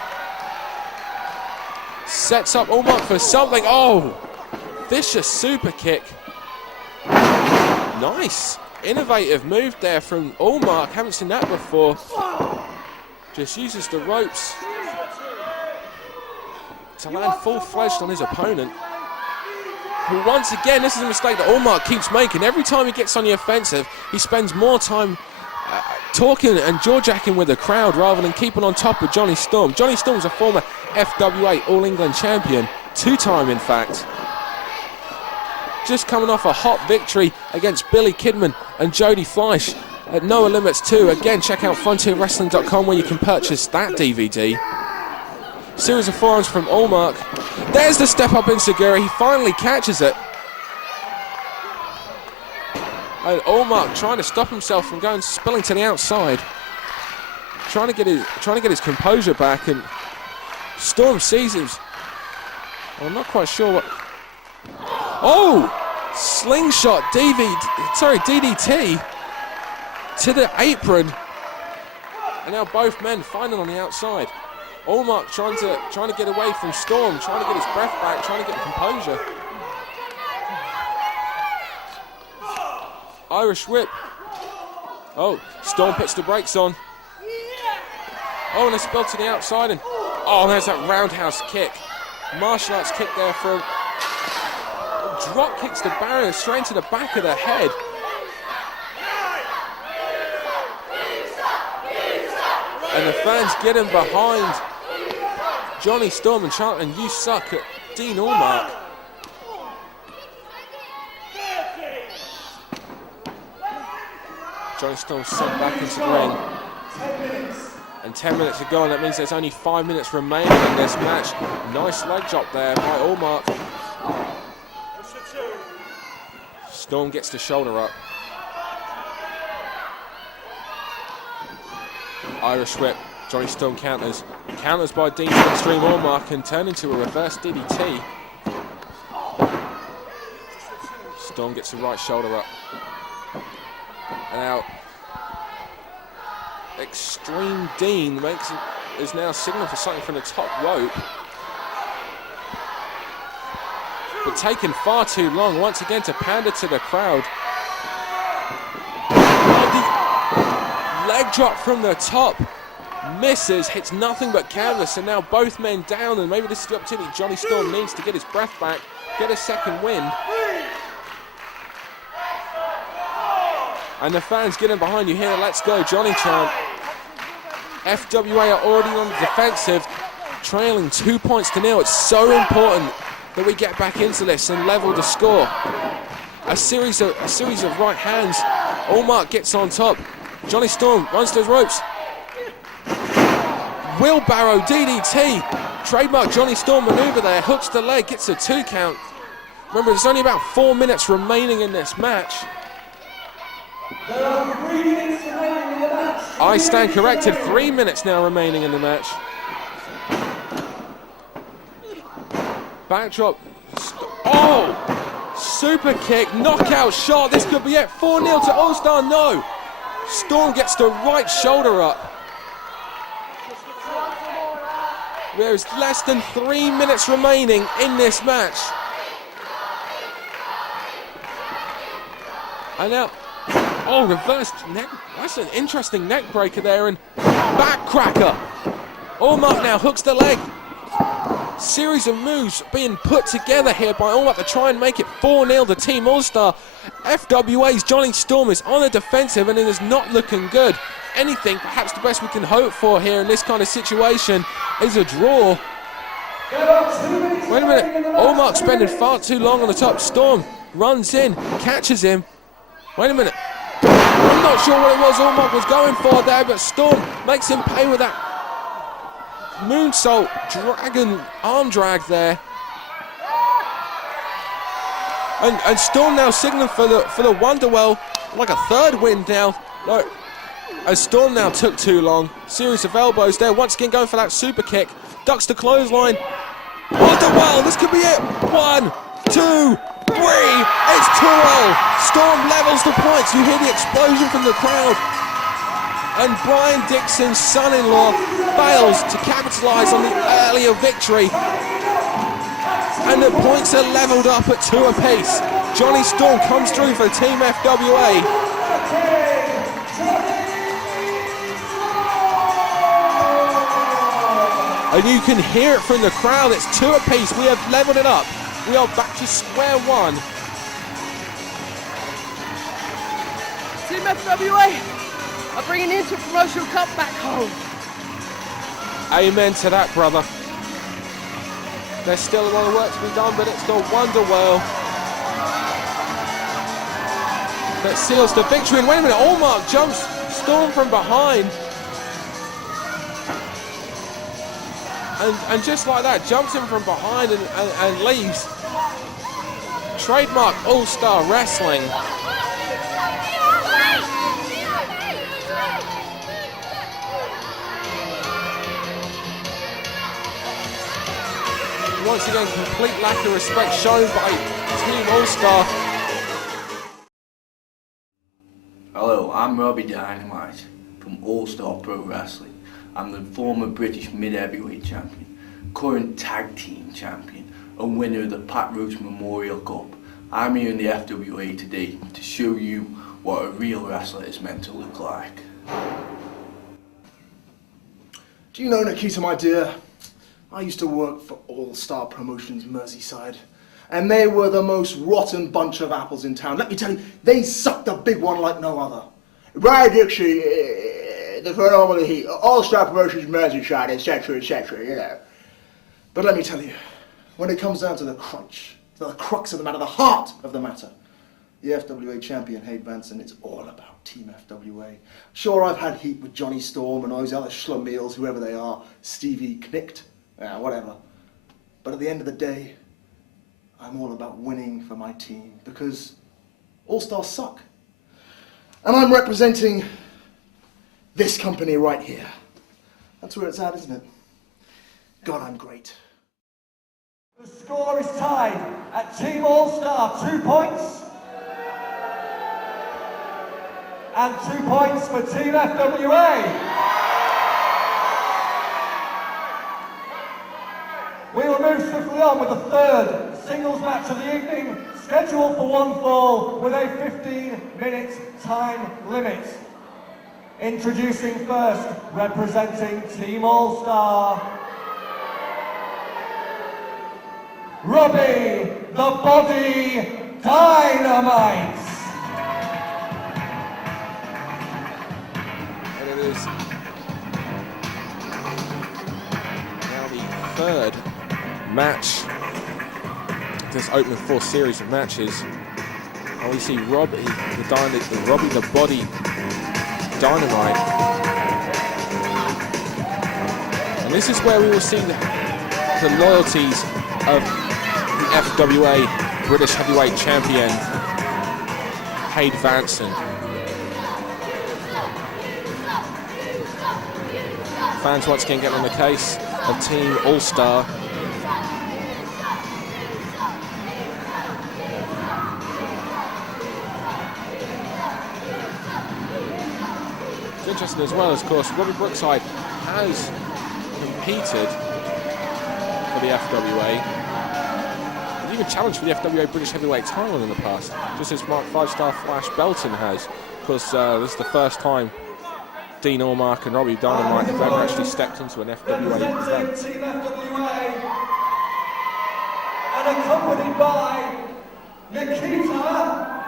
Sets up Allmark for something. Oh, vicious super kick. Nice. Innovative move there from Allmark. Haven't seen that before. Just uses the ropes to land full-fledged on his opponent. Who, once again, this is a mistake that Allmark keeps making. Every time he gets on the offensive, he spends more time talking and jaw-jacking with the crowd rather than keeping on top of Jonny Storm. Jonny Storm's a former FWA All-England champion, 2-time in fact. Just coming off a hot victory against Billy Kidman and Jody Fleisch at Noah Limits 2. Again, check out frontierwrestling.com where you can purchase that DVD. Series of forearms from Allmark. There's the step up Insegura. He finally catches it. And Allmark trying to stop himself from going spilling to the outside. Trying to get his composure back, and Storm sees him. I'm not quite sure what. Oh! Slingshot DDT to the apron. And now both men fighting on the outside. Allmark trying to get away from Storm, trying to get his breath back, trying to get the composure. Irish whip. Oh, Storm puts the brakes on. Oh, and a spell to the outside, and oh, there's that roundhouse kick. Martial arts kick there from. Drop kicks the barrier straight to the back of the head. And the fans get him behind Jonny Storm and chanting, "You suck" at Dean Allmark. Jonny Storm sent back into the ring. And 10 minutes to go, and that means there's only 5 minutes remaining in this match. Nice leg drop there by Allmark. Storm gets the shoulder up. Irish whip. Jonny Storm counters. Counters by Dean from Xtreme. Allmark can turn into a reverse DDT. Storm gets the right shoulder up. And now Xtreme Dean is now signaling for something from the top rope. But taken far too long once again to pander to the crowd. Leg drop from the top. Misses, hits nothing but canvas, and now both men down, and maybe this is the opportunity Jonny Storm needs to get his breath back, get a second win. And the fans getting behind you here. Let's go, Jonny chant. FWA are already on the defensive, trailing 2 points to nil. It's so important that we get back into this and level the score. A series of right hands. Allmark gets on top. Jonny Storm runs those ropes. Wheelbarrow DDT. Trademark Jonny Storm maneuver there. Hooks the leg, gets a 2 count. Remember, there's only about 4 minutes remaining in this match. There are 3 minutes remaining in the match. I stand corrected. 3 minutes now remaining in the match. Backdrop. Oh! Super kick. Knockout shot. This could be it. 4-0 to All-Star. No. Storm gets the right shoulder up. There's less than 3 minutes remaining in this match. And now, oh, reversed neck. That's an interesting neck breaker there, and back cracker. Allmark now hooks the leg. Series of moves being put together here by Allmark to try and make it 4-0 to Team All-Star. FWA's Jonny Storm is on the defensive, and it is not looking good. Anything, perhaps the best we can hope for here in this kind of situation is a draw. Wait a minute, Allmark spending far too long on the top. Storm runs in, catches him. Wait a minute. I'm not sure what it was Allmark was going for there, but Storm makes him pay with that moonsault dragon arm drag there. And Storm now signaling for the Wonderwell, like a third win now. No, as Storm now took too long. Series of elbows there, once again going for that super kick. Ducks the clothesline. Wonderwell, this could be it. 1, 2, 3, it's 2-0. Storm levels the points. You hear the explosion from the crowd. And Brian Dixon's son-in-law fails to capitalise on the earlier victory. And the points are levelled up at 2 apiece. Jonny Storm comes through for Team FWA. And you can hear it from the crowd. It's 2 apiece. We have levelled it up. We are back to square one. Team FWA are bringing the Inter-Promotional Cup back home. Amen to that, brother. There's still a lot of work to be done, but it's the Wonder Whale that seals the victory. And wait a minute, Allmark jumps Storm from behind. And just like that, jumps him from behind and leaves. Trademark All-Star Wrestling. Once again, complete lack of respect shown by Team All-Star. Hello, I'm Robbie Dynamite from All-Star Pro Wrestling. I'm the former British mid-heavyweight champion, current tag team champion, and winner of the Pat Roots Memorial Cup. I'm here in the FWA today to show you what a real wrestler is meant to look like. Do you know, Nikita, my dear, I used to work for All-Star Promotions Merseyside, and they were the most rotten bunch of apples in town. Let me tell you, they sucked a big one like no other. Right, Dixie, the phenomenal heat, All-Star Promotions Merseyside, etc., you know. But let me tell you, when it comes down to the crunch, the crux of the matter, the heart of the matter, the FWA champion, Hade Vansen, it's all about Team FWA. Sure, I've had heat with Jonny Storm and all those other schlummeals, whoever they are, Stevie, Knicked, whatever. But at the end of the day, I'm all about winning for my team because All-Stars suck. And I'm representing this company right here. That's where it's at, isn't it? God, I'm great. The score is tied at Team All-Star, 2 points. And 2 points for Team FWA. We will move swiftly on with the third singles match of the evening, scheduled for 1 fall with a 15-minute time limit. Introducing first, representing Team All-Star, Robbie, the Body Dynamite. And it is now the third match of this opening 4 series of matches. And we see Robbie the Body Dynamite. And this is where we will see the loyalties of the FWA British Heavyweight Champion, Hade Vansen. Fans once again getting on the case of Team All-Star. It's interesting as well, of course, Robbie Brookside has competed for the FWA. He's even challenged for the FWA British Heavyweight title in the past, just as Mark 5-star Flash Belton has. Of course, this is the first time Dean Allmark and Robbie Dynamite have ever actually stepped into an FWA event. Team FWA, and accompanied by Nikita.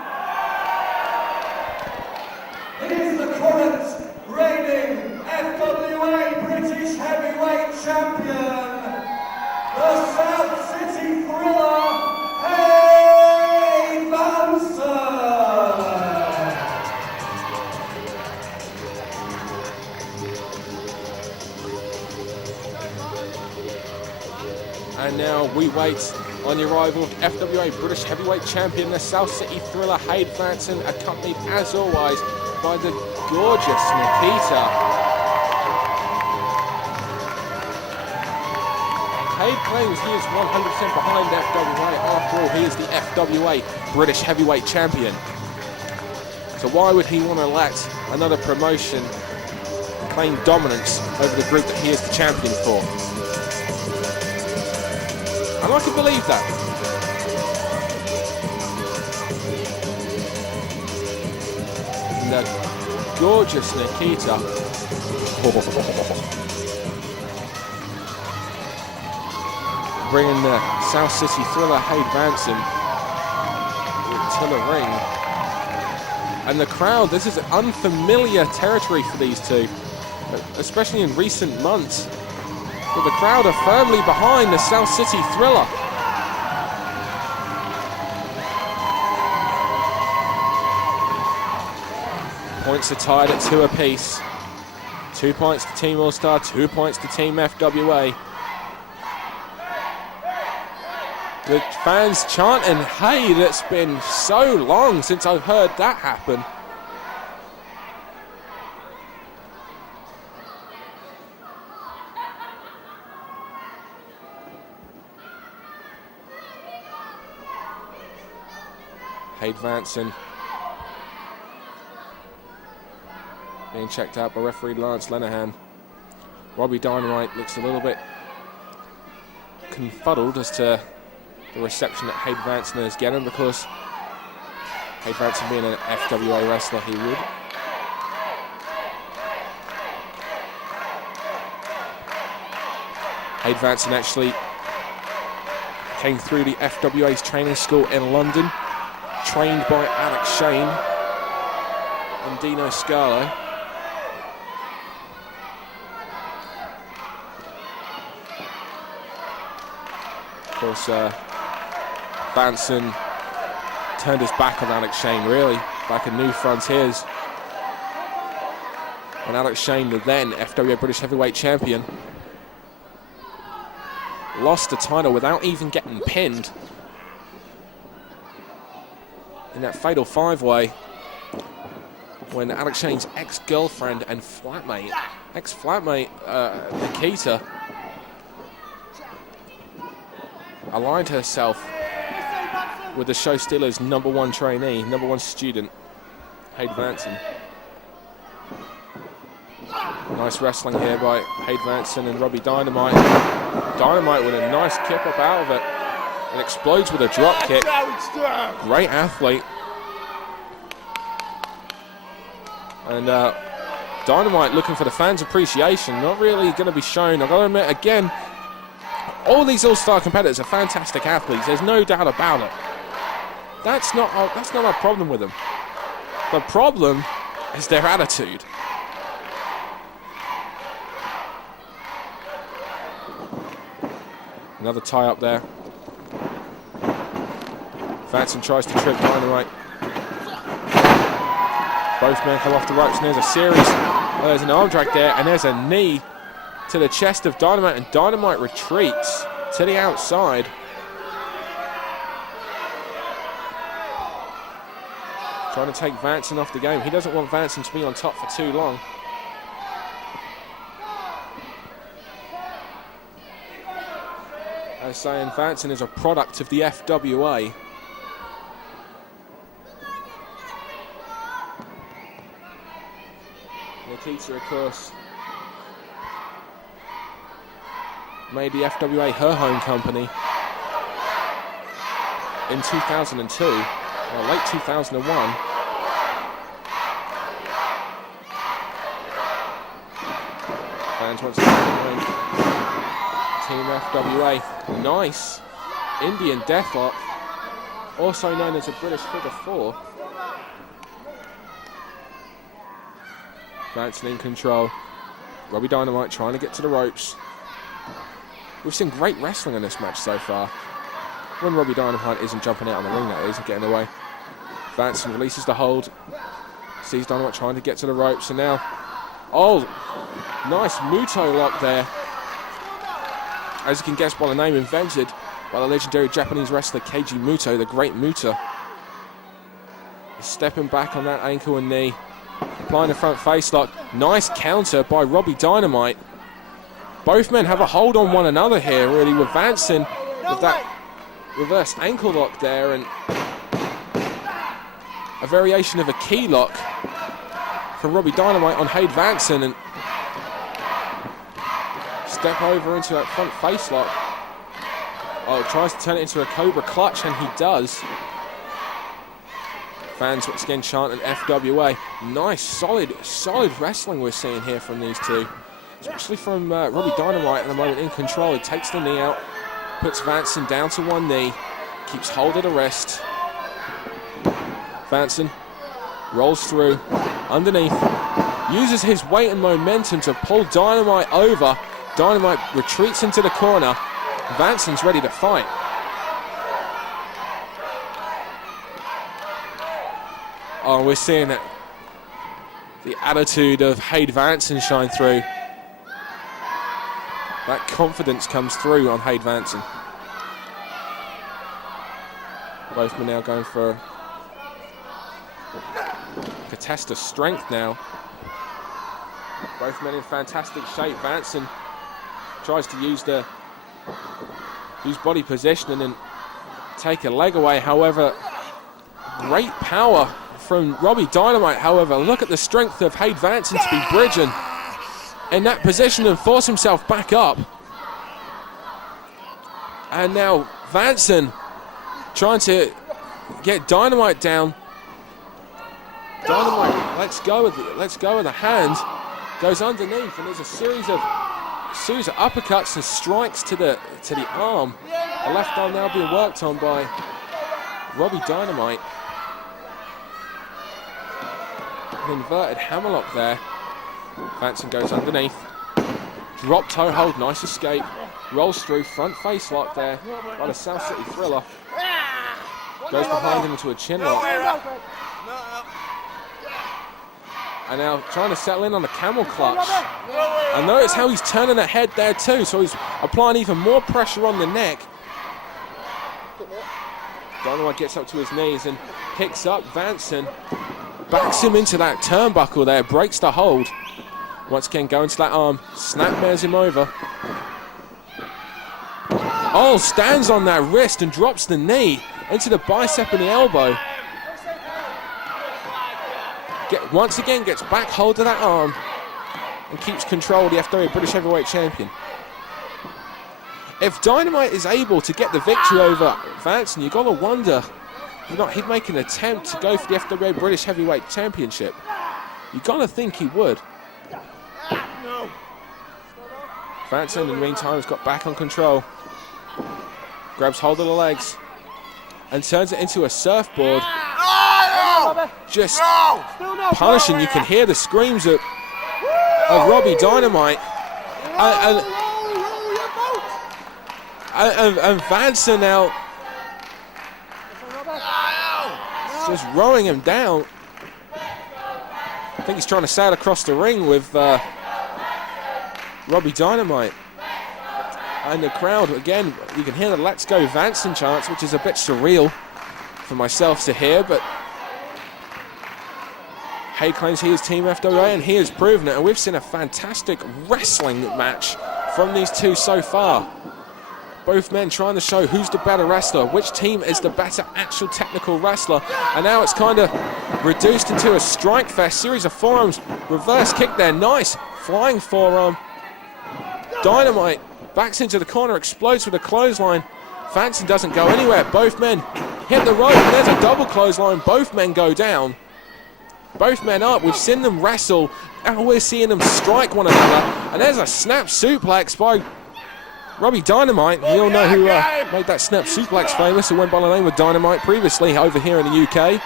He is the current reigning FWA British Heavyweight Champion, the South City Thriller, Hade Vansen. And now we wait on the arrival of FWA British Heavyweight Champion, the South City Thriller, Hade Vansen, accompanied as always by the gorgeous Nikita. Hade claims he is 100% behind FWA. After all, he is the FWA British Heavyweight Champion. So why would he want to let another promotion claim dominance over the group that he is the champion for? And I can believe that. And the gorgeous Nikita. Bringing the South City thriller Hade Vansen to the ring. And the crowd, this is unfamiliar territory for these two, especially in recent months. But the crowd are firmly behind the South City thriller. Points are tied at 2 apiece. 2 points to Team All-Star, 2 points to Team FWA. The fans chanting, "Hey!" It's been so long since I've heard that happen. Hade Vansen being checked out by referee Lance Lenahan. Robbie Dynamite looks a little bit confuddled as to the reception that Hade Vansen is getting, because Hade Vansen being an FWA wrestler, he would. Hade Vansen actually came through the FWA's training school in London, trained by Alex Shane and Dino Scarlo. Of course, Vansen turned his back on Alex Shane, really, back in New Frontiers. And Alex Shane, the then FWA British Heavyweight Champion, lost the title without even getting pinned in that fatal 5-way when Alex Shane's ex-girlfriend and flatmate, ex-flatmate Nikita, aligned herself with the show stealer's #1 trainee, #1 student, Hade Vansen. Nice wrestling here by Hade Vansen and Robbie Dynamite. Dynamite with a nice kick up out of it and explodes with a drop kick. Great athlete. And Dynamite looking for the fans' appreciation, not really going to be shown. I've got to admit again, all these all-star competitors are fantastic athletes. There's no doubt about it. That's not our problem with them. The problem is their attitude. Another tie up there. Vansen tries to trip Dynamite. Both men come off the ropes, and there's a series. Oh, there's an arm drag there, and there's a knee to the chest of Dynamite, and Dynamite retreats to the outside. Trying to take Vansen off the game. He doesn't want Vansen to be on top for too long. As saying, Vansen is a product of the FWA. Nikita, of course, made the FWA her home company in 2002, or late 2001. Fans once again, Team FWA, nice Indian deathlock, also known as a British figure 4. Vansen in control. Robbie Dynamite trying to get to the ropes. We've seen great wrestling in this match so far. When Robbie Dynamite isn't jumping out on the ring, that is, and getting away. Vansen releases the hold. Sees Dynamite trying to get to the ropes, and now, oh, nice Muto lock there. As you can guess by the name, invented by the legendary Japanese wrestler Keiji Muto, the Great Muto. He's stepping back on that ankle and knee. Applying the front face lock. Nice counter by Robbie Dynamite. Both men have a hold on one another here, really, with Vansen with that reverse ankle lock there, and a variation of a key lock from Robbie Dynamite on Hade Vansen, and step over into that front face lock. Oh, tries to turn it into a Cobra clutch, and he does. Fans once again chanting FWA. Nice, solid wrestling we're seeing here from these two. Especially from Robbie Dynamite at the moment in control. He takes the knee out, puts Vansen down to one knee, keeps hold of the wrist. Vansen rolls through, underneath, uses his weight and momentum to pull Dynamite over. Dynamite retreats into the corner. Vansen's ready to fight. Oh, we're seeing it. The attitude of Hade Vansen shine through. That confidence comes through on Hade Vansen. Both men now going for a test of strength now. Both men in fantastic shape. Vansen tries to use body positioning and take a leg away. However, great power from Robbie Dynamite. However, look at the strength of Hade Vansen to be bridging in that position and force himself back up. And now Vansen trying to get Dynamite down. Dynamite lets go of the hand, goes underneath, and there's a series of uppercuts and strikes to the arm. The left arm now being worked on by Robbie Dynamite. An inverted hammerlock there. Vansen goes underneath. Drop toe hold, nice escape. Rolls through, front face lock there by the South City Thriller. Goes behind him into a chin lock. And now trying to settle in on the camel clutch. And notice how he's turning the head there too, so he's applying even more pressure on the neck. Dynamite gets up to his knees and picks up Vansen. Backs him into that turnbuckle there, breaks the hold. Once again, going to that arm, snapmares him over. Oh, stands on that wrist and drops the knee into the bicep and the elbow. Once again, gets back hold of that arm and keeps control of the FWA British Heavyweight Champion. If Dynamite is able to get the victory over Vansen, you've got to wonder if not he'd make an attempt to go for the FWA British Heavyweight Championship. You've got to think he would. Vansen, in the meantime, has got back on control. Grabs hold of the legs and turns it into a surfboard. Just punishing. You can hear the screams of Robbie Dynamite. And Vansen now just rowing him down. I think he's trying to sail across the ring with Robbie Dynamite. And the crowd, again, you can hear the Let's Go Vansen chants, which is a bit surreal for myself to hear, but Hade claims he is Team FWA, and he has proven it, and we've seen a fantastic wrestling match from these two so far. Both men trying to show who's the better wrestler, which team is the better actual technical wrestler, and now it's kind of reduced into a strike fest, series of forearms, reverse kick there, nice, flying forearm. Dynamite backs into the corner, explodes with a clothesline. Vansen doesn't go anywhere, both men hit the rope, and there's a double clothesline, both men go down. Both men up, we've seen them wrestle, and we're seeing them strike one another, and there's a snap suplex by Robbie Dynamite. We all know who made that snap suplex famous, who went by the name of Dynamite previously over here in the UK.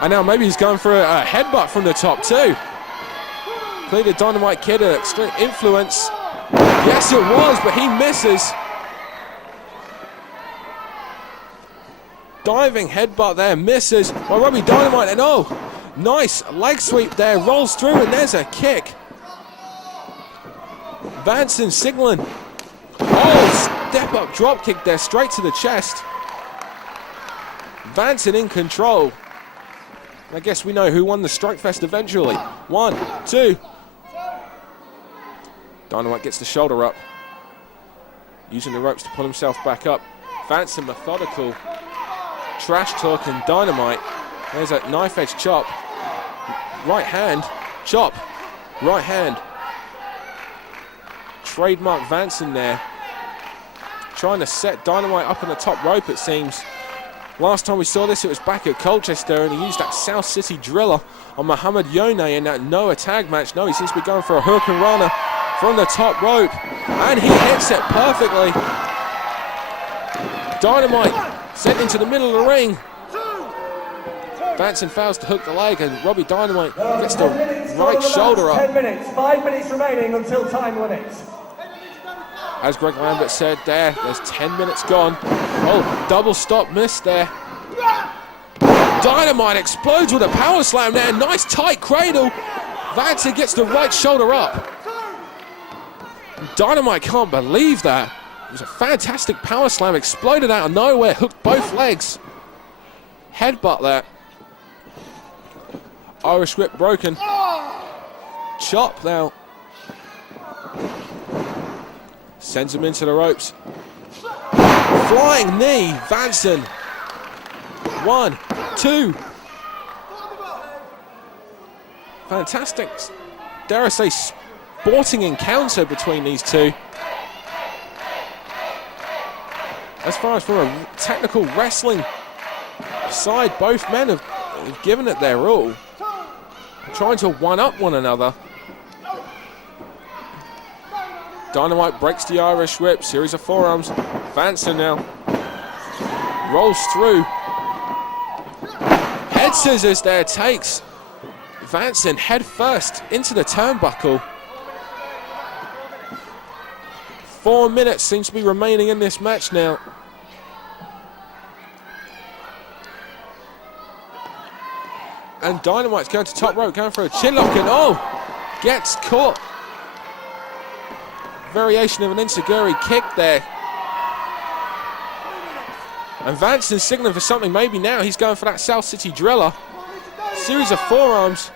And now maybe he's going for a headbutt from the top too. Clearly Dynamite Kid, an extreme influence. Yes, it was, but he misses. Diving headbutt there, misses by Robbie Dynamite, and oh, nice leg sweep there, rolls through, and there's a kick. Vansen signaling. Oh, step up drop kick there, straight to the chest. Vansen in control. I guess we know who won the Strike Fest eventually. 1, 2. Dynamite gets the shoulder up, using the ropes to pull himself back up. Vansen methodical, trash talking Dynamite. There's a knife edge chop. Right hand, chop, right hand. Trademark Vansen there. trying to set Dynamite up on the top rope, it seems. Last time we saw this, it was back at Colchester, and he used that South City driller on Muhammad Yone in that Noah tag match. No, he seems to be going for a hook and runner from the top rope, and he hits it perfectly. Dynamite sent into the middle of the ring. Vansen fails to hook the leg, and Robbie Dynamite gets the right shoulder up. 10 minutes, 5 minutes remaining until time limits. As Greg Lambert said there's 10 minutes gone. Oh, double stop miss there. Dynamite explodes with a power slam there. Nice tight cradle. Vansen gets the right shoulder up. Dynamite can't believe that. It was a fantastic power slam, exploded out of nowhere, hooked both legs. Headbutt there. Irish whip broken. Chop now. Sends him into the ropes. Flying knee, Vansen. 1, 2. Fantastic, dare I say, sporting encounter between these two. As far as from a technical wrestling side, both men have given it their all. Trying to one-up one another. Dynamite breaks the Irish whip, series of forearms. Vansen now rolls through. Head scissors there, takes Vansen head first into the turnbuckle. 4 minutes seems to be remaining in this match now. And Dynamite's going to top rope, going for a chin lock, and gets caught. Variation of an enziguri kick there. And Vansen's signaling for something. Maybe now he's going for that South City driller. Series of forearms.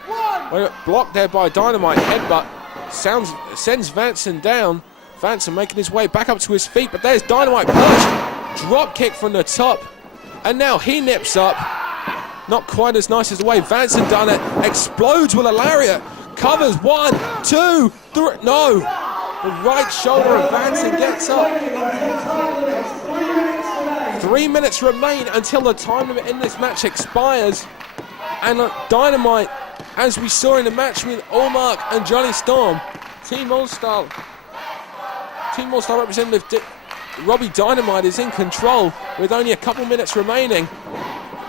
Blocked there by Dynamite. Headbutt sends Vansen down. Vansen making his way back up to his feet, but there's Dynamite punch. Drop kick from the top. And now he nips up. Not quite as nice as the way Vansen done it. Explodes with a lariat. Covers 1, 2, 3. No. The right shoulder of Vansen gets up. 3 minutes remain until the time limit in this match expires. And Dynamite, as we saw in the match with Allmark and Johnny Storm, Team All-Star representative Robbie Dynamite is in control with only a couple minutes remaining.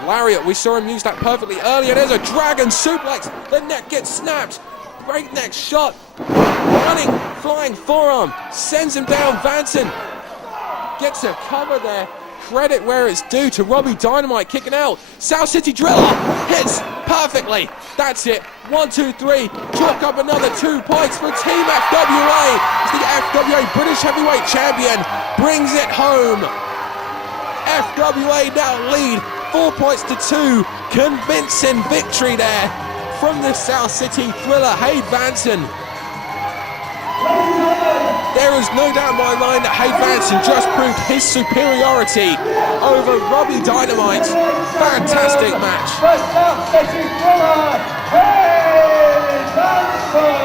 Lariat, we saw him use that perfectly earlier. There's a dragon suplex. The neck gets snapped. Breakneck shot. Running, flying forearm. Sends him down. Vansen gets a cover there. Credit where it's due to Robbie Dynamite kicking out. South City Driller hits perfectly. That's it. 1, 2, 3. Chalk up another 2 points for Team FWA. The FWA British Heavyweight Champion brings it home. FWA now lead 4 points to 2. Convincing victory there from the South City Thriller, Hade Vansen. There is no doubt in my mind that Hade Vansen just proved his superiority over Robbie Dynamite. Fantastic match. The South City Thriller, Hade Vansen.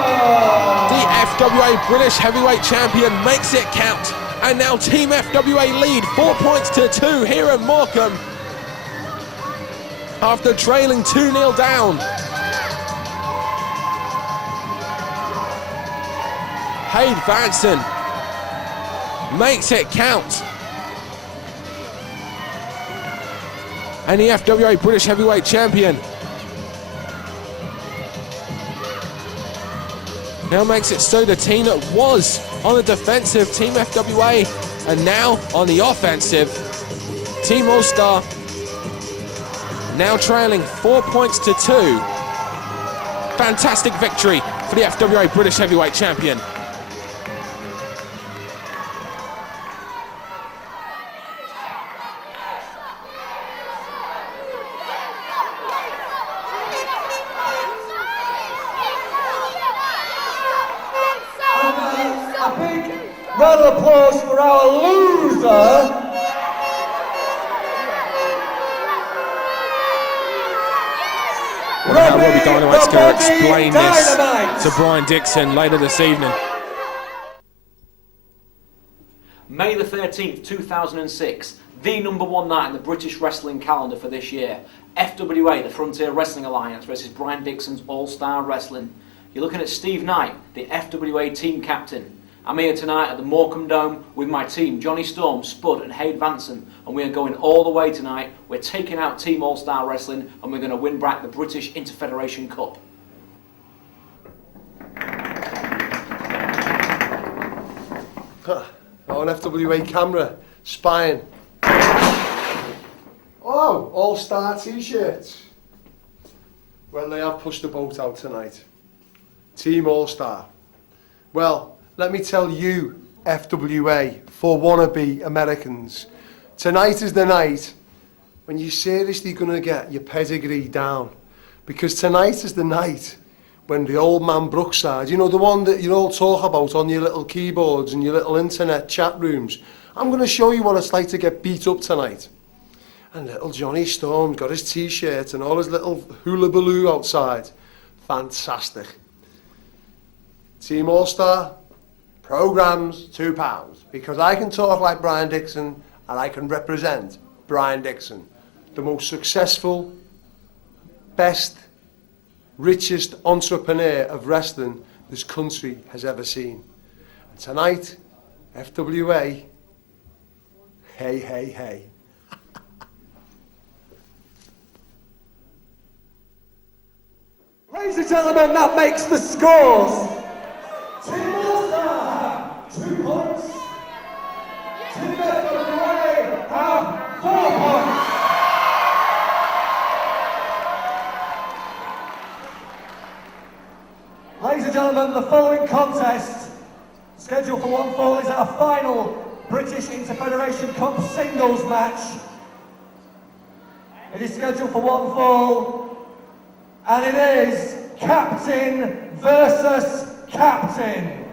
The FWA British Heavyweight Champion makes it count. And now Team FWA lead 4 points to 2 here in Morecambe. After trailing 2-0 down. Hade Vansen makes it count. And the FWA British Heavyweight Champion now makes it so the team that was on the defensive, Team FWA, and now on the offensive, Team All-Star, now trailing 4 points to 2. Fantastic victory for the FWA British Heavyweight Champion. Round of applause for our loser. Robbie Dynamite's going to explain this to Brian Dixon later this evening. May the 13th, 2006, the #1 night in the British wrestling calendar for this year. FWA, the Frontier Wrestling Alliance, versus Brian Dixon's All-Star Wrestling. You're looking at Steve Knight, the FWA team captain. I'm here tonight at the Morecambe Dome with my team, Jonny Storm, Spud and Hade Vansen, and we are going all the way tonight. We're taking out Team All-Star Wrestling and we're going to win back the British Interfederation Cup. On FWA camera, spying. Oh, All-Star t-shirts. Well, they have pushed the boat out tonight. Team All-Star. Well, let me tell you, FWA, for wannabe Americans, tonight is the night when you're seriously going to get your pedigree down. Because tonight is the night when the old man Brookside, you know, the one that you all talk about on your little keyboards and your little internet chat rooms, I'm going to show you what it's like to get beat up tonight. And little Jonny Storm got his t-shirt and all his little hula-baloo outside. Fantastic. Team All-Star, programs £2, because I can talk like Brian Dixon and I can represent Brian Dixon, the most successful, best, richest entrepreneur of wrestling this country has ever seen. And tonight, FWA, hey, hey, hey. Ladies and gentlemen, that makes the scores. Team All-Star, 2 points. Team FWA have 4 points. Ladies and gentlemen, the following contest, scheduled for one fall, is our final British Interfederation Cup singles match. It is scheduled for one fall, and it is Captain versus Captain.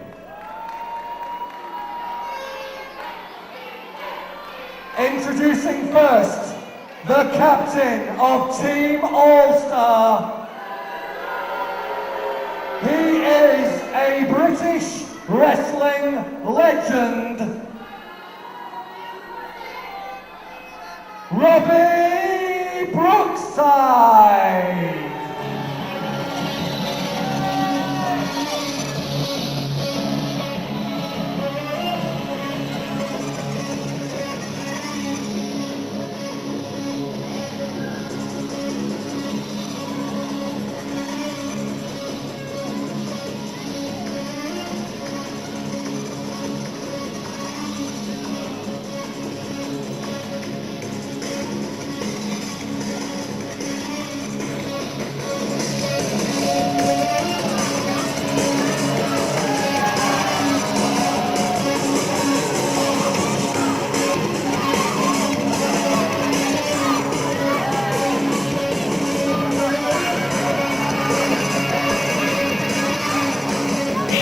Introducing first, the captain of Team All-Star. He is a British wrestling legend, Robbie Brookside.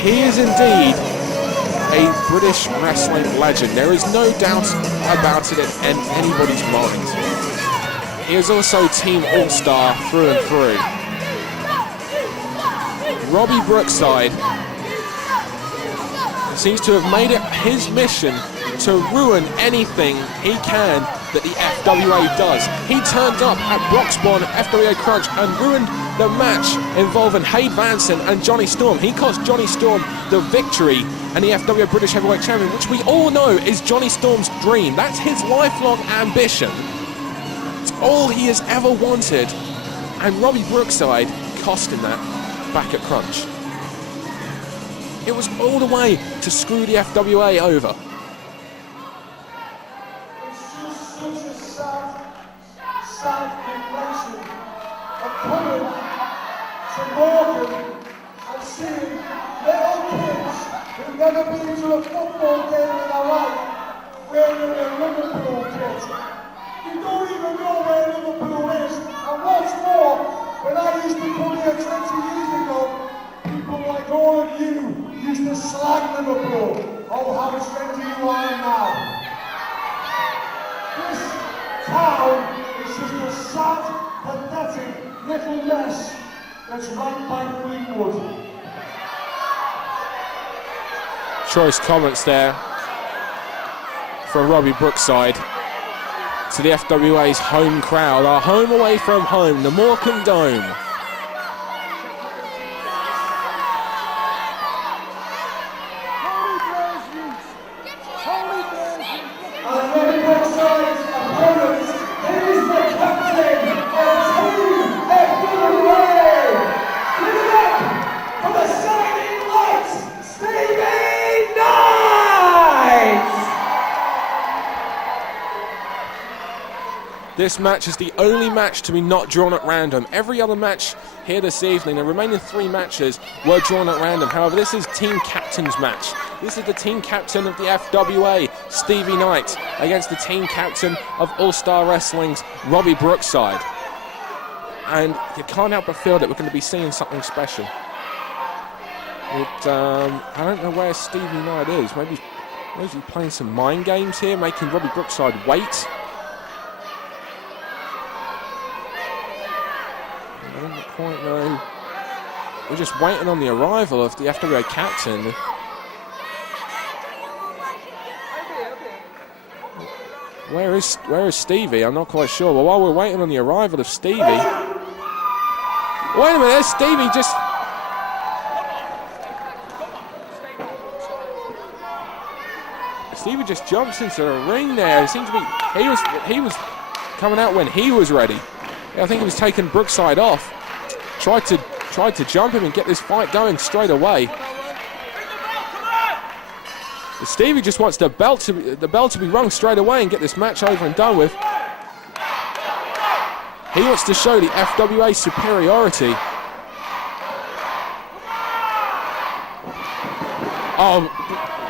He is indeed a British wrestling legend. There is no doubt about it in anybody's mind. He is also Team All-Star through and through. Robbie Brookside seems to have made it his mission to ruin anything he can that the FWA does. He turned up at Broxbourne FWA Crunch and ruined the match involving Hade Vansen and Jonny Storm. He cost Jonny Storm the victory and the FWA British Heavyweight Champion, which we all know is Jonny Storm's dream. That's his lifelong ambition. It's all he has ever wanted, and Robbie Brookside cost him that back at Crunch. It was all the way to screw the FWA over. Coming to Morecambe and seeing little kids who've never been to a football game in their life wearing a Liverpool kit. You don't even know where Liverpool is. And what's more, when I used to come here 20 years ago, people like all of you used to slag Liverpool. Oh, how trendy you are now. This town is just a sad, pathetic little mess that's run by Greenwood. Choice comments there. for Robbie Brookside to the FWA's home crowd. Our home away from home, the Morecambe Dome. And Robbie Brookside's opponent is the captain of Team FWA. Give it up for the shining light, Stevie Knight! This match is the only match to be not drawn at random. Every other match here this evening, the remaining 3 matches, were drawn at random. However, this is team captain's match. This is the team captain of the FWA, Stevie Knight, against the team captain of All Star Wrestling's Robbie Brookside. And you can't help but feel that we're going to be seeing something special. I don't know where Stevie Knight is. Maybe he's playing some mind games here, making Robbie Brookside wait. I don't quite know. We're just waiting on the arrival of the FWA captain. Where is Stevie? I'm not quite sure. But while we're waiting on the arrival of Stevie, wait a minute, there's Stevie just. Stevie just jumps into the ring there. It seems to be he was coming out when he was ready. Yeah, I think he was taking Brookside off. Tried to jump him and get this fight going straight away. Stevie just wants the bell to be rung straight away and get this match over and done with. He wants to show the FWA superiority. Oh,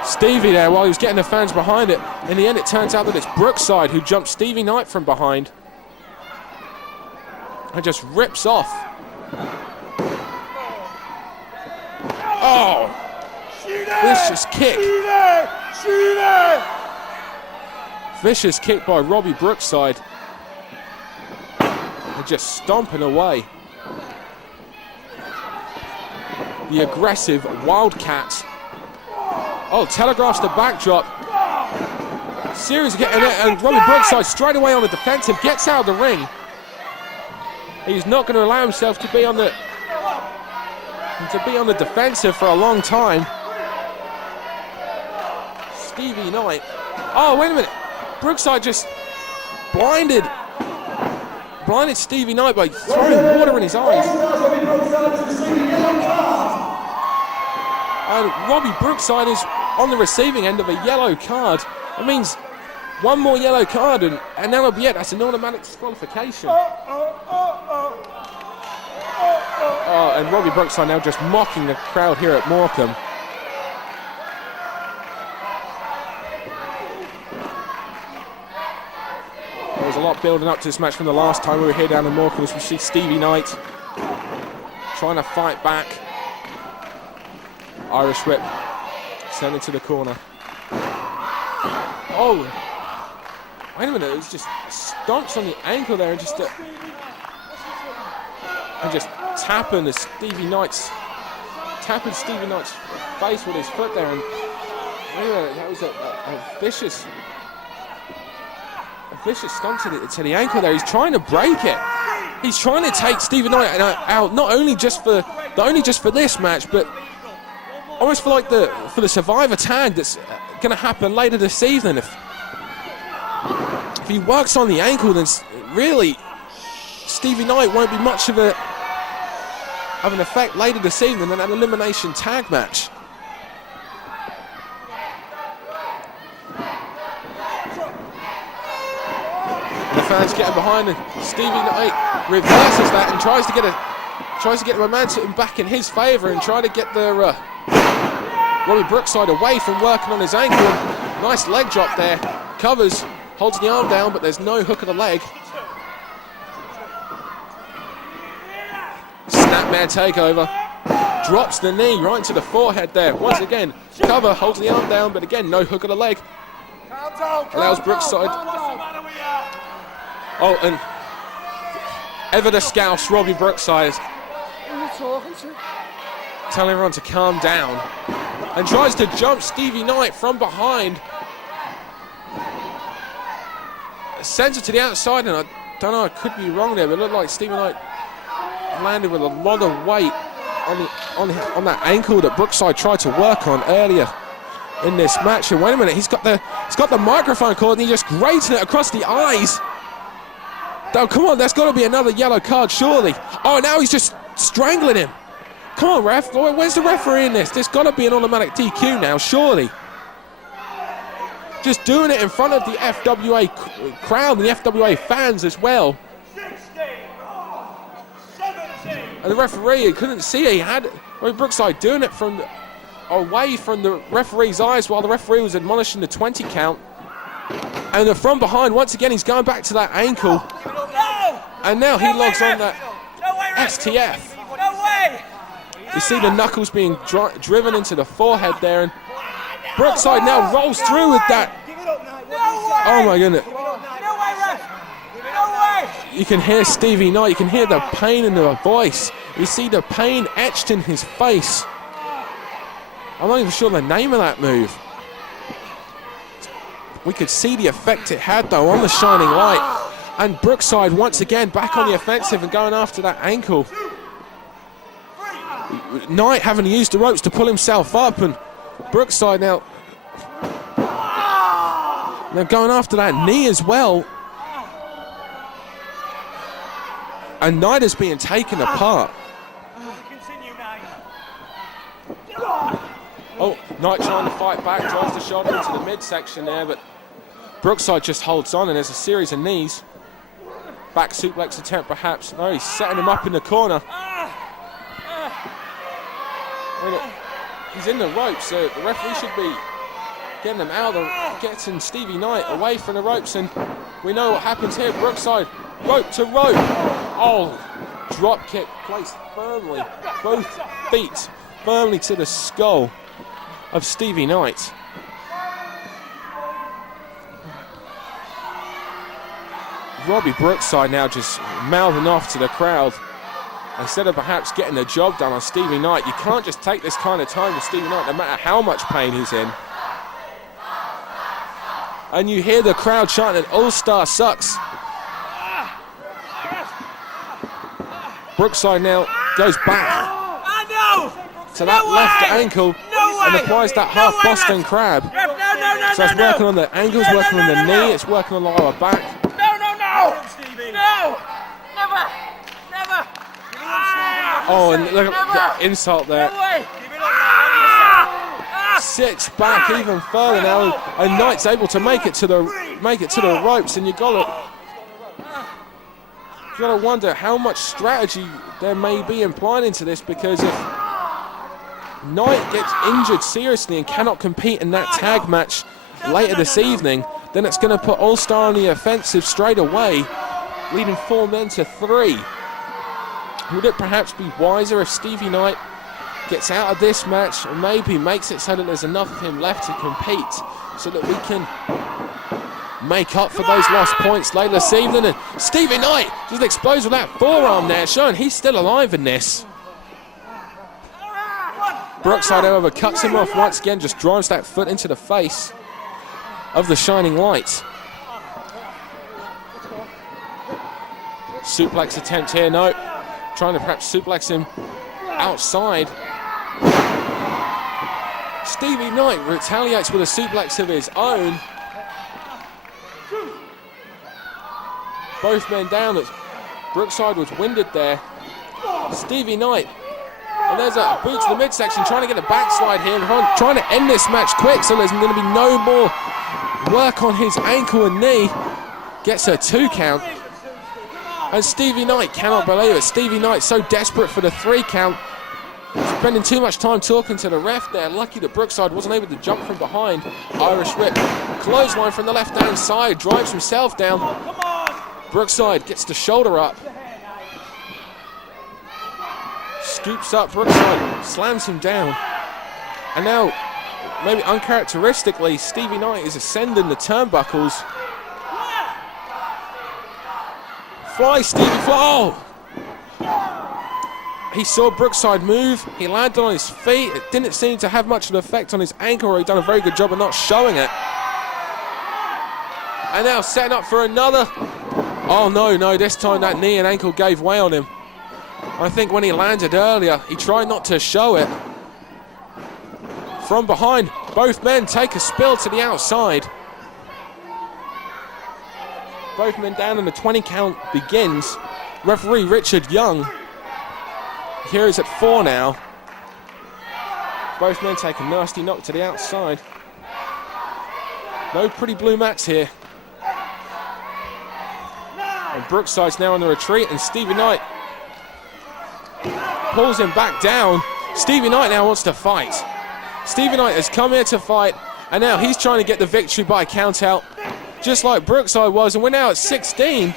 Stevie there while he was getting the fans behind it. In the end, it turns out that it's Brookside who jumped Stevie Knight from behind and just rips off. Oh! Vicious kick. Vicious kick by Robbie Brookside. And just stomping away. The aggressive Wildcat. Oh, telegraphs the backdrop. Series of and Robbie Brookside straight away on the defensive, gets out of the ring. He's not going to allow himself to be on the defensive for a long time. Stevie Knight. Oh, wait a minute. Brookside just blinded Stevie Knight by throwing water in his eyes. And Robbie Brookside is on the receiving end of a yellow card. That means one more yellow card and that'll be it. That's an automatic disqualification. Oh, and Robbie Brookside now just mocking the crowd here at Morecambe. There was a lot building up to this match from the last time we were here down in Morecambe, as we see Stevie Knight trying to fight back. Irish whip sent into the corner. Oh, wait a minute, it was just stomps on the ankle there and just tapping Stevie Knight's face with his foot there, and that was a vicious stomp to the ankle there. He's trying to break it. He's trying to take Stevie Knight out, not only just for this match, but almost for the Survivor tag that's going to happen later this season. If he works on the ankle, then really Stevie Knight won't be much of an effect later this evening in an elimination tag match. The fans getting behind, and Stevie Knight reverses that and tries to get the momentum back in his favour and try to get the Robbie Brookside away from working on his ankle. Nice leg drop there. Covers, holds the arm down, but there's no hook of the leg. Snapmare takeover. Drops the knee right into the forehead there. Once again, cover, holds the arm down, but again, no hook of the leg. Allows Brookside. Oh, and ever the scouse, Robbie Brookside, telling everyone to calm down and tries to jump Stevie Knight from behind. sends it to the outside, and I don't know, I could be wrong there, but it looked like Stevie Knight landed with a lot of weight on that ankle that Brookside tried to work on earlier in this match. And wait a minute, he's got the microphone cord, and he just grated it across the eyes. Oh, come on, there's got to be another yellow card, surely. Oh, now he's just strangling him. Come on, ref. Where's the referee in this? There's got to be an automatic DQ now, surely. Just doing it in front of the FWA crowd and the FWA fans as well. 16, 17. And the referee couldn't see it. He had Brookside doing it from away from the referee's eyes while the referee was admonishing the 20 count. And from behind, once again, he's going back to that ankle. And now he logs on that STF. No way! You see the knuckles being driven into the forehead there, and Brookside now rolls through with that. Oh my goodness. You can hear Stevie Knight, you can hear the pain in the voice. You see the pain etched in his face. I'm not even sure the name of that move. We could see the effect it had though on the shining light. And Brookside once again back on the offensive and going after that ankle. Knight having to use the ropes to pull himself up, and Brookside now going after that knee as well. And Knight is being taken apart. Oh, Knight trying to fight back, drives the shoulder into the midsection there, but Brookside just holds on, and there's a series of knees. Back suplex attempt perhaps. No, he's setting him up in the corner. He's in the ropes, so the referee should be getting him out, getting Stevie Knight away from the ropes, and we know what happens here. Brookside, rope to rope. Oh, drop kick placed firmly, both feet firmly to the skull of Stevie Knight. Robbie Brookside now just mouthing off to the crowd. Instead of perhaps getting the job done on Stevie Knight, you can't just take this kind of time with Stevie Knight, no matter how much pain he's in. And you hear the crowd chanting, All Star sucks. Brookside now goes back to that left ankle and applies that half Boston crab. So it's working on the ankles, working on the knee, it's working on the lower back. Oh, and look at the insult there. Sits back even further now, and Knight's able to make it to the ropes, and you gotta wonder how much strategy there may be implied into this, because if Knight gets injured seriously and cannot compete in that tag match later this evening, then it's going to put All Star on the offensive straight away, leading 4 men to 3. Would it perhaps be wiser if Stevie Knight gets out of this match and maybe makes it so that there's enough of him left to compete, so that we can make up for those lost points later this evening? And Stevie Knight just explodes with that forearm there, showing he's still alive in this. Brookside, however, cuts him off once again, just drives that foot into the face of the shining light. Suplex attempt here, no. Trying to perhaps suplex him outside. Stevie Knight retaliates with a suplex of his own. Both men down. Brookside was winded there. Stevie Knight. And there's a boot to the midsection, trying to get a backslide here, trying to end this match quick so there's going to be no more work on his ankle and knee. Gets a 2 count. And Stevie Knight cannot believe it. Stevie Knight so desperate for the 3 count. Spending too much time talking to the ref there. Lucky that Brookside wasn't able to jump from behind. Irish whip. Clothesline from the left-hand side. Drives himself down. Brookside gets the shoulder up. Scoops up Brookside. Slams him down. And now, maybe uncharacteristically, Stevie Knight is ascending the turnbuckles. Fly, Stevie, fly! Oh. He saw Brookside move, he landed on his feet, it didn't seem to have much of an effect on his ankle, or he'd done a very good job of not showing it. And now setting up for another. Oh no, this time that knee and ankle gave way on him. I think when he landed earlier, he tried not to show it. From behind, both men take a spill to the outside. Both men down and the 20 count begins. Referee Richard Young. Here is at 4 now. Both men take a nasty knock to the outside. No pretty blue mats here. And Brookside's now on the retreat, and Stevie Knight pulls him back down. Stevie Knight now wants to fight. Stevie Knight has come here to fight, and now he's trying to get the victory by count out, just like Brookside was, and we're now at 16.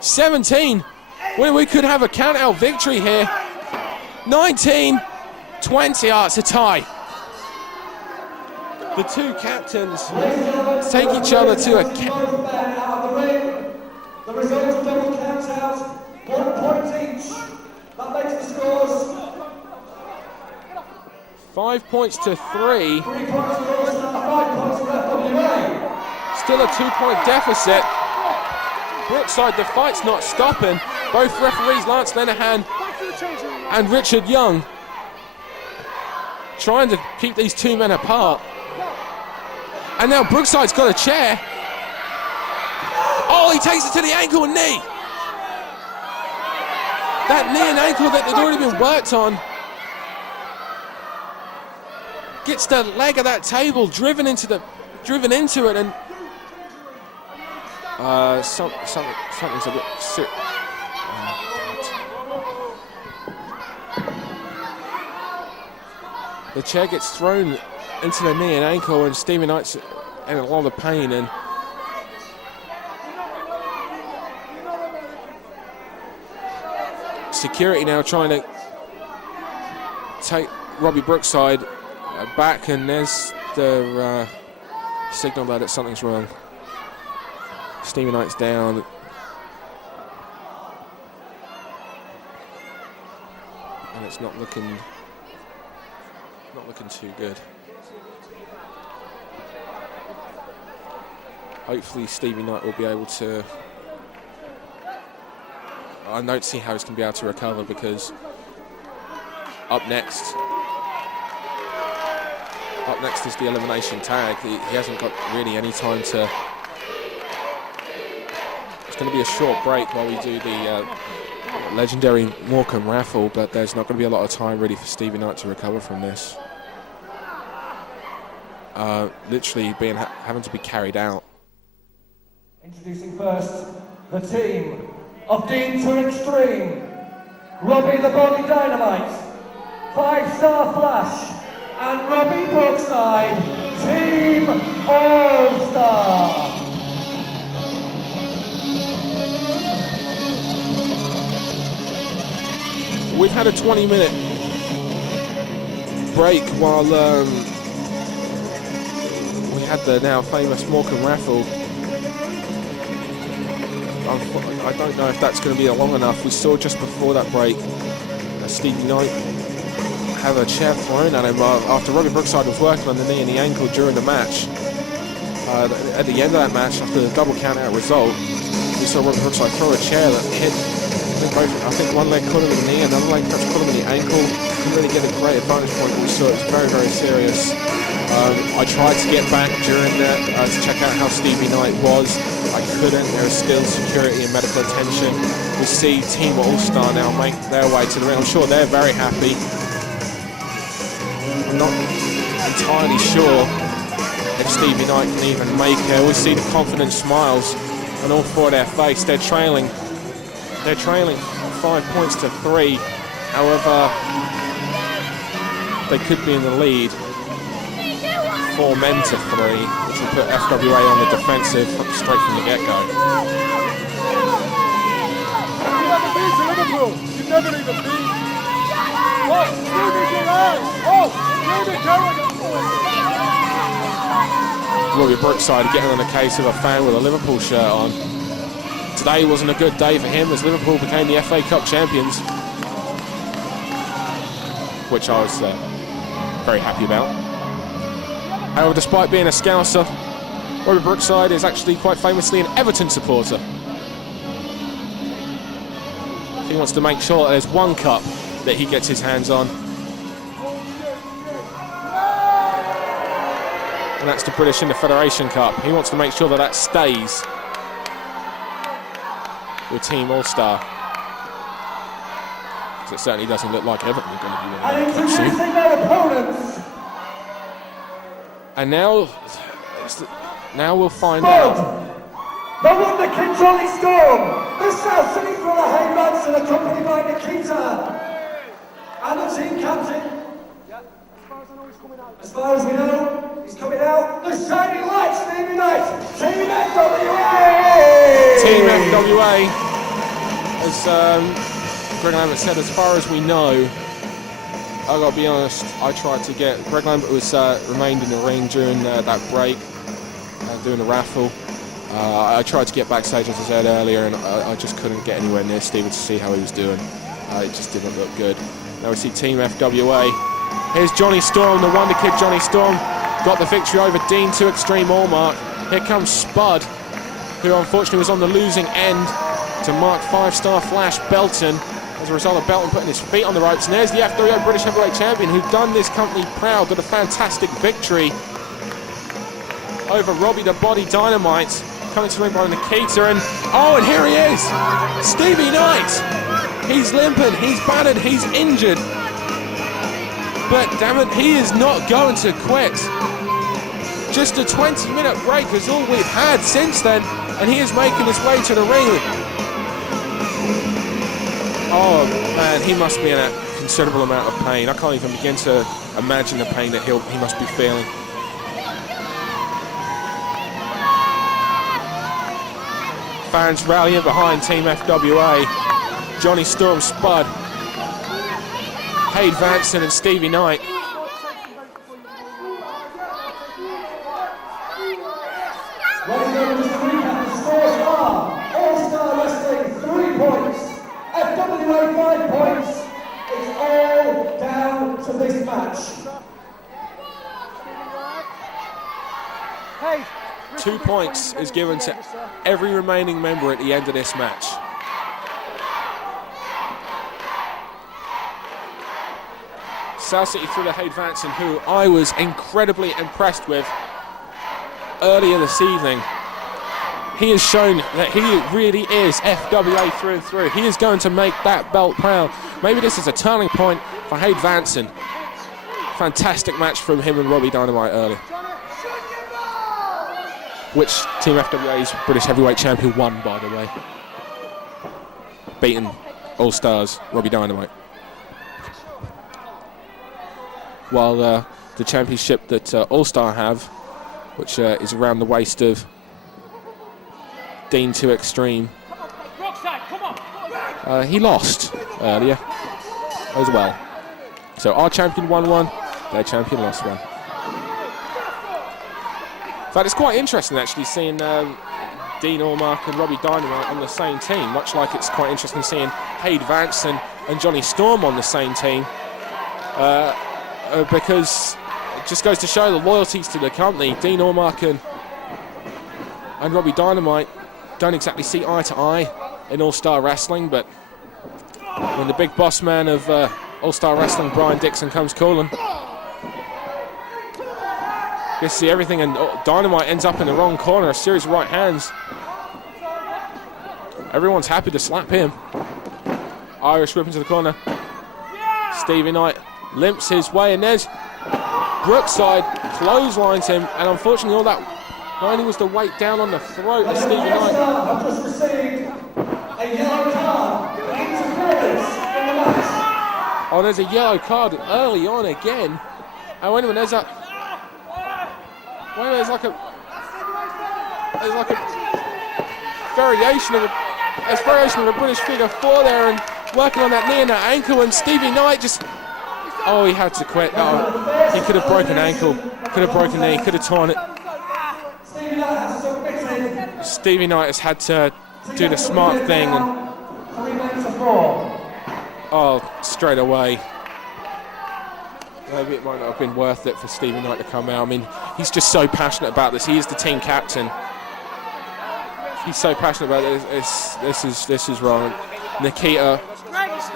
17. We could have a count out victory here. 19. 20. It's a tie. The two captains take each other to a The result of double count out, 1 point each. That makes the scores 5 points to 3. 3 points for All-Star, 5 points for FWA. Still a 2-point deficit. Brookside, the fight's not stopping. Both referees, Lance Lenahan and Richard Young, trying to keep these two men apart. And now Brookside's got a chair. Oh, he takes it to the ankle and knee. That knee and ankle that had already been worked on gets the leg of that table driven into it, and something's a bit sick. The chair gets thrown into the knee and ankle, and Stevie Knight's in a lot of pain. And security now trying to take Robbie Brookside back, and there's the signal that something's wrong. Stevie Knight's down. And it's not looking too good. Hopefully Stevie Knight will be able to... I don't see how he's going to be able to recover, because up next is the elimination tag. He hasn't got really any time to... It's going to be a short break while we do the legendary Morecambe raffle, but there's not going to be a lot of time really for Stevie Knight to recover from this. Literally having to be carried out. Introducing first the team of Xtreme, Robbie the Body Dynamite, 5-Star Flash, and Robbie Brookside, Team All-Star. We've had a 20-minute break while we had the now famous Morecambe raffle. I don't know if that's going to be long enough. We saw just before that break Stevie Knight have a chair thrown at him after Robbie Brookside was working on the knee and the ankle during the match. At the end of that match, after the double count out result, we saw Robbie Brookside throw a chair that hit, I think one leg caught him in the knee, another leg perhaps caught him in the ankle. Couldn't really get a great advantage point, but we saw it was very, very serious. I tried to get back during that to check out how Stevie Knight was. I couldn't. There is still security and medical attention. We see Team All-Star now make their way to the ring. I'm sure they're very happy. I'm not entirely sure if Stevie Knight can even make it. We see the confident smiles on all four of their face. They're trailing 5 points to 3. However, they could be in the lead 4 men to 3, which will put FWA on the defensive straight from the get-go. You never been to Liverpool. You've never even been. What? Stevie's your eyes. Oh, Stevie Carragher. Robbie Brookside getting on the case of a fan with a Liverpool shirt on. Today wasn't a good day for him as Liverpool became the FA Cup champions, which I was very happy about. However, despite being a Scouser, Robbie Brookside is actually quite famously an Everton supporter. He wants to make sure that there's one cup that he gets his hands on. And that's the British Federation Cup. He wants to make sure that that stays with Team All-Star. Because it certainly doesn't look like Everton are going to be winning. And introducing their opponents. And now we'll find Spud, out. the Wonder Kid Jonny Storm, the South City Thriller Hade Vansen, accompanied by Nikita, and the team captain. As far as we know, he's coming out. The shining lights, Stevie Knight, Team FWA! Team FWA, as Greg Lambert said, as far as we know, I gotta be honest, I tried to get, Greg Lambert was remained in the ring during that break, doing the raffle. I tried to get backstage, as I said earlier, and I just couldn't get anywhere near Stephen to see how he was doing. It just didn't look good. Now we see Team FWA. Here's Jonny Storm, the Wonder Kid Jonny Storm, got the victory over Dean to Xtreme Allmark. Here comes Spud, who unfortunately was on the losing end to Mark 5-star Flash Belton. As a result of Belton putting his feet on the ropes. And there's the FWA British Heavyweight Champion, who'd done this company proud, got a fantastic victory over Robbie the Body Dynamite. Coming to the ring by Nikita, and and here he is, Stevie Knight. He's limping, he's battered, he's injured. But damn it, he is not going to quit. Just a 20-minute break is all we've had since then, and he is making his way to the ring. Oh man, he must be in a considerable amount of pain. I can't even begin to imagine the pain that he must be feeling. Fans rallying behind Team FWA. Jonny Storm, Spud, Hade Vansen and Stevie Knight. All-Star Wrestling 3 points, FWA 5 points. It's all down to this match. 2 points is given to every remaining member at the end of this match. South City through the Hade Vansen, who I was incredibly impressed with earlier this evening. He has shown that he really is FWA through and through. He is going to make that belt proud. Maybe this is a turning point for Hade Vansen. Fantastic match from him and Robbie Dynamite earlier. Which Team FWA's British Heavyweight Champion won, by the way. Beating All-Stars Robbie Dynamite. While the championship that All-Star have, which is around the waist of Dean to Xtreme, he lost earlier as well. So our champion won one, their champion lost one. In fact, it's quite interesting actually seeing Dean Allmark and Robbie Dynamite on the same team, much like it's quite interesting seeing Hade Vansen and Jonny Storm on the same team, because it just goes to show the loyalties to the company. Dean Allmark and Robbie Dynamite don't exactly see eye to eye in All-Star Wrestling, but when the big boss man of All-Star Wrestling, Brian Dixon, comes calling, you see everything, and Dynamite ends up in the wrong corner, a series of right hands. Everyone's happy to slap him. Irish whip into the corner. Stevie Knight limps his way, and there's Brookside, clotheslines him, and unfortunately all that not only was the weight down on the throat of Stevie Knight. I've just received a yellow card for interference in the match. Oh, there's a yellow card early on again. And wait a minute, there's like a variation of a British figure 4 there, and working on that knee and that ankle, and Stevie Knight just, he had to quit. He could have broken ankle, could have broken knee, could have torn it. Stevie Knight has had to do the smart thing and straight away. maybe it might not have been worth it for Stevie Knight to come out. I mean, he's just so passionate about this. He is the team captain. He's so passionate about this. This is wrong. Nikita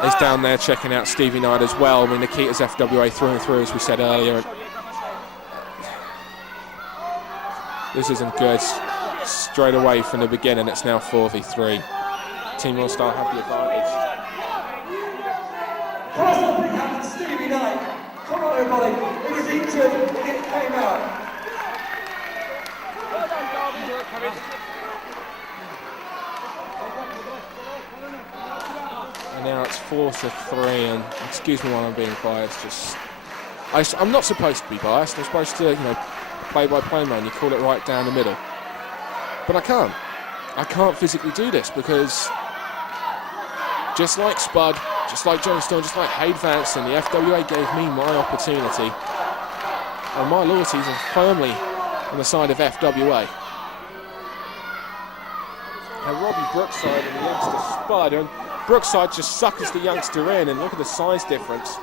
is down there checking out Stevie Knight as well. I mean, Nikita's FWA through and through, as we said earlier. This isn't good. Straight away from the beginning, it's now 4v3. Team All-Star have the advantage. Cross the big hand to Stevie Knight. Come on, everybody. He was injured when it came out. And now it's 4-3, and excuse me while I'm being biased. I'm not supposed to be biased. I'm supposed to, play-by-play man. You call it right down the middle. But I can't. I can't physically do this because just like Spud, just like Jonny, just like Hade Vansen, the FWA gave me my opportunity, and my loyalties are firmly on the side of FWA. And Robbie Brookside and the youngster Spud, and Brookside just suckers the youngster in, and look at the size difference.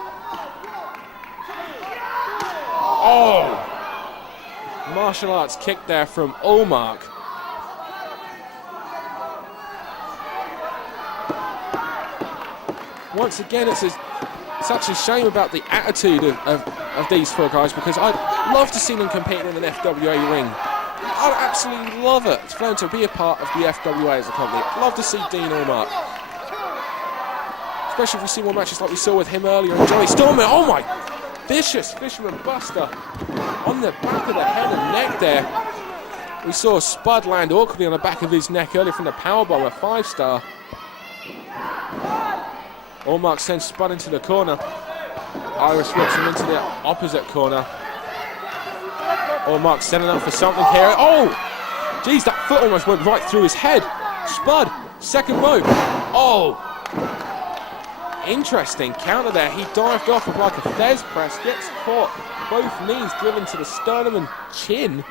Oh! Martial arts kick there from Allmark. Once again, it's such a shame about the attitude of these four guys, because I'd love to see them competing in an FWA ring. I'd absolutely love it for them to be a part of the FWA as a company. I'd love to see Dean Allmark. Especially if we see more matches like we saw with him earlier and Jonny Stormer. Oh my! Vicious Fisherman Buster on the back of the head and neck there. We saw Spud land awkwardly on the back of his neck earlier from the powerbomb, a 5-star. Allmark sends Spud into the corner. Irish whips him into the opposite corner. Allmark setting up for something here. Oh! Geez, that foot almost went right through his head. Spud, second move. Oh! Interesting counter there. He dived off with like a Fez press, gets caught. Both knees driven to the sternum and chin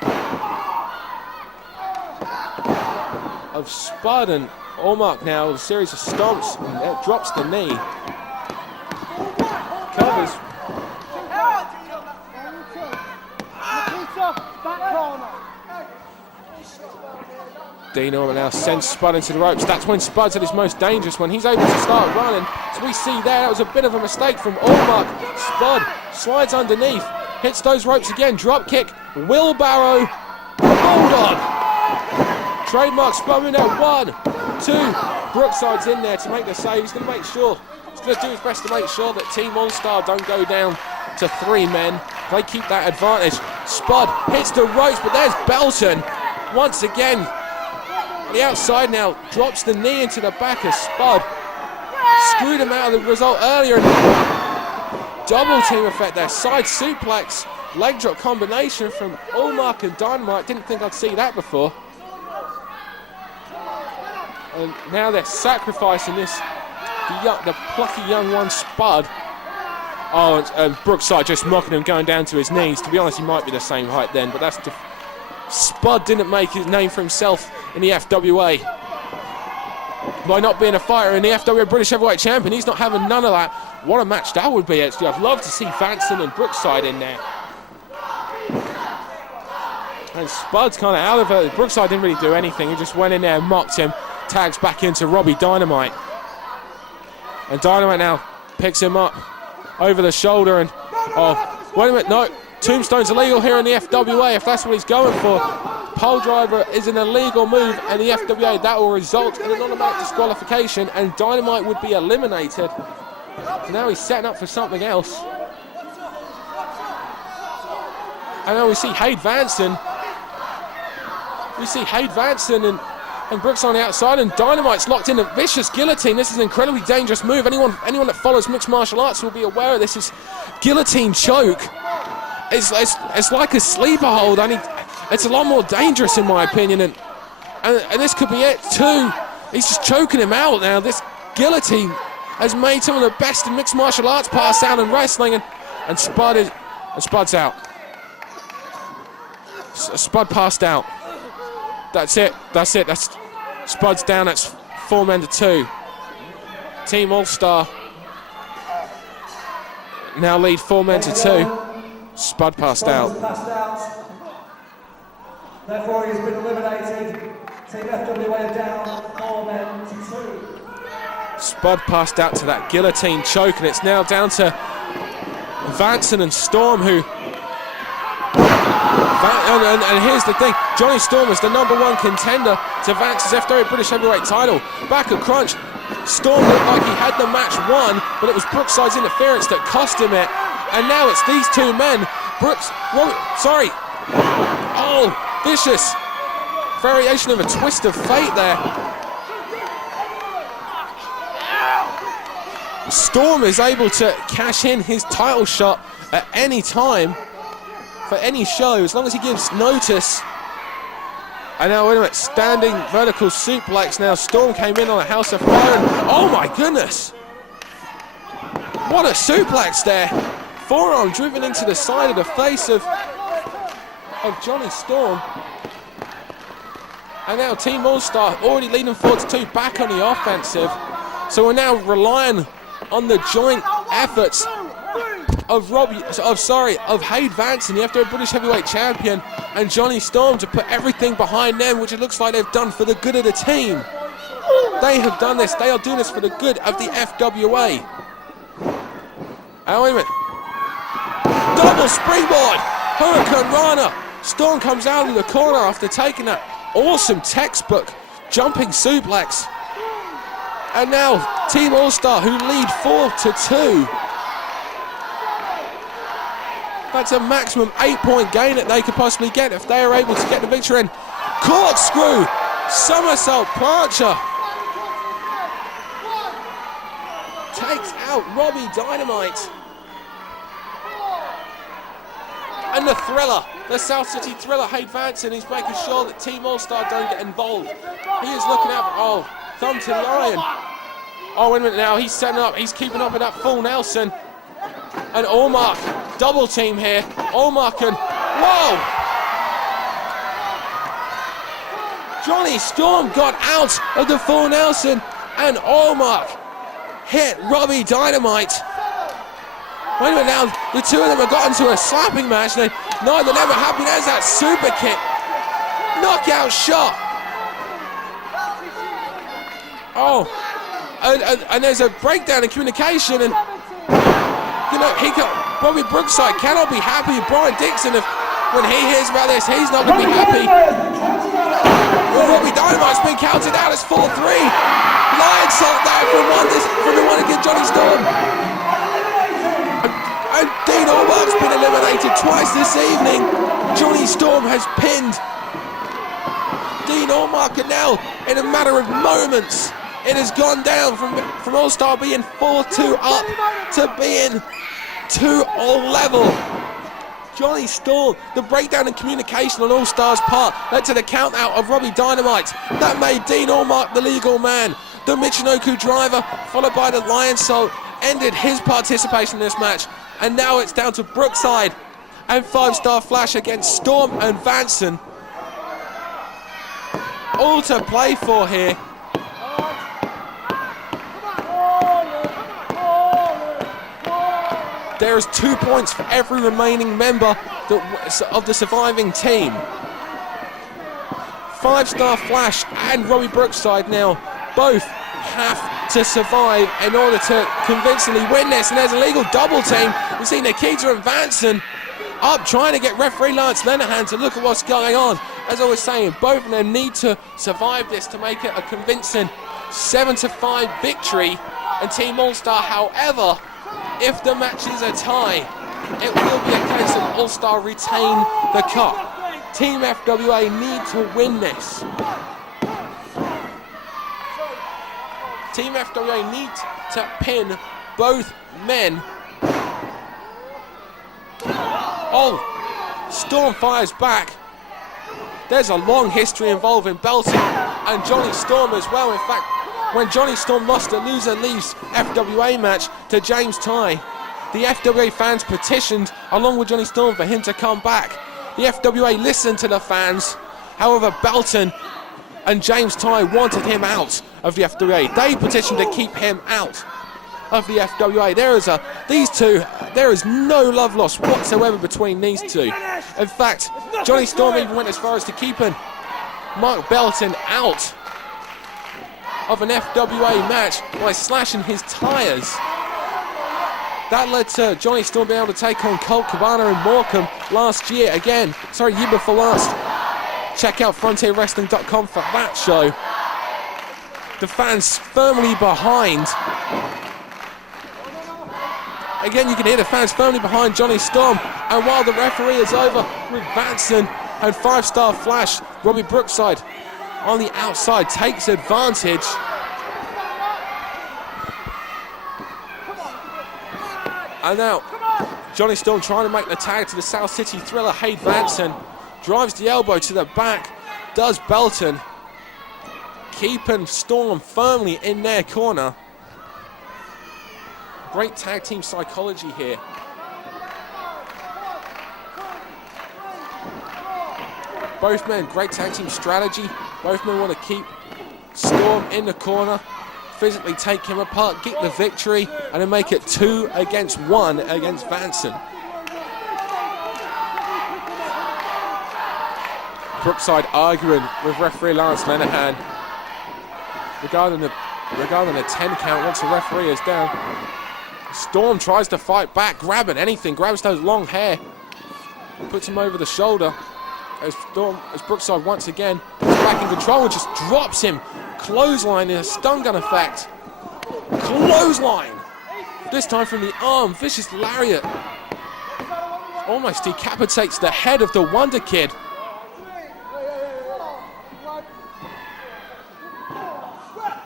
of Spud, and Allmark now with a series of stomps, and drops the knee. Covers. Dean Allmark now sends Spud into the ropes. That's when Spud's at his most dangerous, when he's able to start running. So we see there, that was a bit of a mistake from Allmark. Spud slides underneath, hits those ropes again, drop kick, wheelbarrow, bulldog. Trademark Spud in there, 1, 2. Brookside's in there to make the save. He's going to make sure, he's going to do his best to make sure that Team All-Star don't go down to 3 men. They keep that advantage. Spud hits the ropes, but there's Belton once again. On the outside now, drops the knee into the back of Spud. Screwed him out of the result earlier. Double team effect there. Side suplex, leg drop combination from Allmark and Dynamite. Didn't think I'd see that before. And now they're sacrificing this, the plucky young one, Spud. Oh, and Brookside just mocking him, going down to his knees. To be honest, he might be the same height then, but that's... Spud didn't make his name for himself in the FWA by not being a fighter in the FWA British Heavyweight Champion. He's not having none of that. What a match that would be, actually. I'd love to see Vansen and Brookside in there. And Spud's kind of out of it. Brookside didn't really do anything. He just went in there and mocked him. Tags back into Robbie Dynamite. And Dynamite now picks him up over the shoulder and... Oh, wait a minute, no. Tombstone's illegal here in the FWA if that's what he's going for. Pole driver is an illegal move, and the FWA, that will result in an automatic disqualification, and Dynamite would be eliminated. Now he's setting up for something else. And now we see Hade Vansen. We see Hade Vansen and Brooks on the outside, and Dynamite's locked in a vicious guillotine. This is an incredibly dangerous move. Anyone that follows mixed martial arts will be aware of this. Is guillotine choke. It's like a sleeper hold. It's a lot more dangerous in my opinion, and this could be it too. He's just choking him out now. This guillotine has made some of the best in mixed martial arts pass out in wrestling, and Spud's out. Spud passed out. That's it. That's Spud's down. That's 4 men to 2. Team All-Star now lead 4 men to 2. Spud passed out. Passed out. Therefore, he has been eliminated. Team FWA are down 4 men to 2. Spud passed out to that guillotine choke, and it's now down to Vansen and Storm, who... And here's the thing, Jonny Storm is the #1 contender to Vansen's FWA British Heavyweight title. Back at Crunch, Storm looked like he had the match won, but it was Brookside's interference that cost him it. And now it's these 2 men. Robbie, oh, vicious variation of a twist of fate there. Storm is able to cash in his title shot at any time for any show, as long as he gives notice. And now, wait a minute, standing vertical suplex now. Storm came in on a house of fire, and oh my goodness! What a suplex there! Forearm driven into the side of the face of Jonny Storm. And now Team All-Star already leading 4-2, back on the offensive. So we're now relying on the joint efforts of Hade Vansen, the FWA British Heavyweight Champion, and Jonny Storm to put everything behind them, which it looks like they've done for the good of the team. They have done this. They are doing this for the good of the FWA. And wait a minute. Double springboard! Hurricane Rana! Storm comes out of the corner after taking that awesome textbook jumping suplex. And now Team All-Star, who lead 4-2. That's a maximum 8-point gain that they could possibly get if they are able to get the victory. And corkscrew somersault plancher takes out Robbie Dynamite. And the thriller, the South City thriller, Hade Vansen, he's making sure that Team All-Star don't get involved. He is looking out, thumb to lion. Oh, wait a minute now, he's setting up, he's keeping up with that full Nelson. And Allmark, double team here. Allmark and, whoa! Jonny Storm got out of the full Nelson, and Allmark hit Robbie Dynamite. Wait a minute now, the 2 of them have got into a slapping match. Neither of them are happy. There's that super kick. Knockout shot. Oh, and there's a breakdown in communication, and you know, Robbie Brookside cannot be happy with Brian Dixon. When he hears about this, he's not going to be happy. Well, Robbie Dynamite's been counted out. It's 4-3. Lion salt there from the one against Jonny Storm. And Dean Allmark's been eliminated twice this evening. Jonny Storm has pinned Dean Allmark, and now, in a matter of moments, it has gone down from All-Star being 4-2 up to being 2-all level. Jonny Storm, the breakdown in communication on All-Star's part led to the count out of Robbie Dynamite. That made Dean Allmark the legal man. The Michinoku driver, followed by the Lion Salt, ended his participation in this match. And now it's down to Brookside and 5-Star Flash against Storm and Vansen. All to play for here. There is 2 points for every remaining member of the surviving team. 5-Star Flash and Robbie Brookside now both have to survive in order to convincingly win this. And there's a legal double team. We see Nikita and Vansen up trying to get referee Lance Lenahan to look at what's going on. As I was saying, both of them need to survive this to make it a convincing 7-5 victory. And Team All-Star, however, if the match is a tie, it will be a case of All-Star retain the cup. Team FWA need to win this. Team FWA need to pin both men. Oh, Storm fires back. There's a long history involving belting and Jonny Storm as well. In fact, when Jonny Storm lost the loser leaves FWA match to James Ty, the FWA fans petitioned along with Jonny Storm for him to come back. The FWA listened to the fans. However, Belton and James Ty wanted him out of the FWA. They petitioned to keep him out. of the FWA. There is no love lost whatsoever between these two. In fact, Jonny Storm even went as far as to keeping Mark Belton out of an FWA match by slashing his tyres. That led to Jonny Storm being able to take on Colt Cabana in Morecambe year before last. Check out frontierwrestling.com for that show. The fans firmly behind. Again, you can hear the fans firmly behind Jonny Storm. And while the referee is over with Vansen and 5-star Flash, Robbie Brookside on the outside takes advantage. And now, Jonny Storm trying to make the tag to the South City Thriller. Hade Vansen drives the elbow to the back, does Belton, keeping Storm firmly in their corner. Great tag team psychology here. Both men, great tag team strategy. Both men want to keep Storm in the corner, physically take him apart, get the victory, and then make it 2 against 1 against Vansen. Brookside arguing with referee Lance Lenahan regarding the 10 count once the referee is down. Storm tries to fight back, grabbing anything, grabs those long hair, puts him over the shoulder. As Brookside once again is back in control and just drops him. Clothesline in a stun gun effect. Clothesline! This time from the arm, vicious lariat. Almost decapitates the head of the Wonder Kid.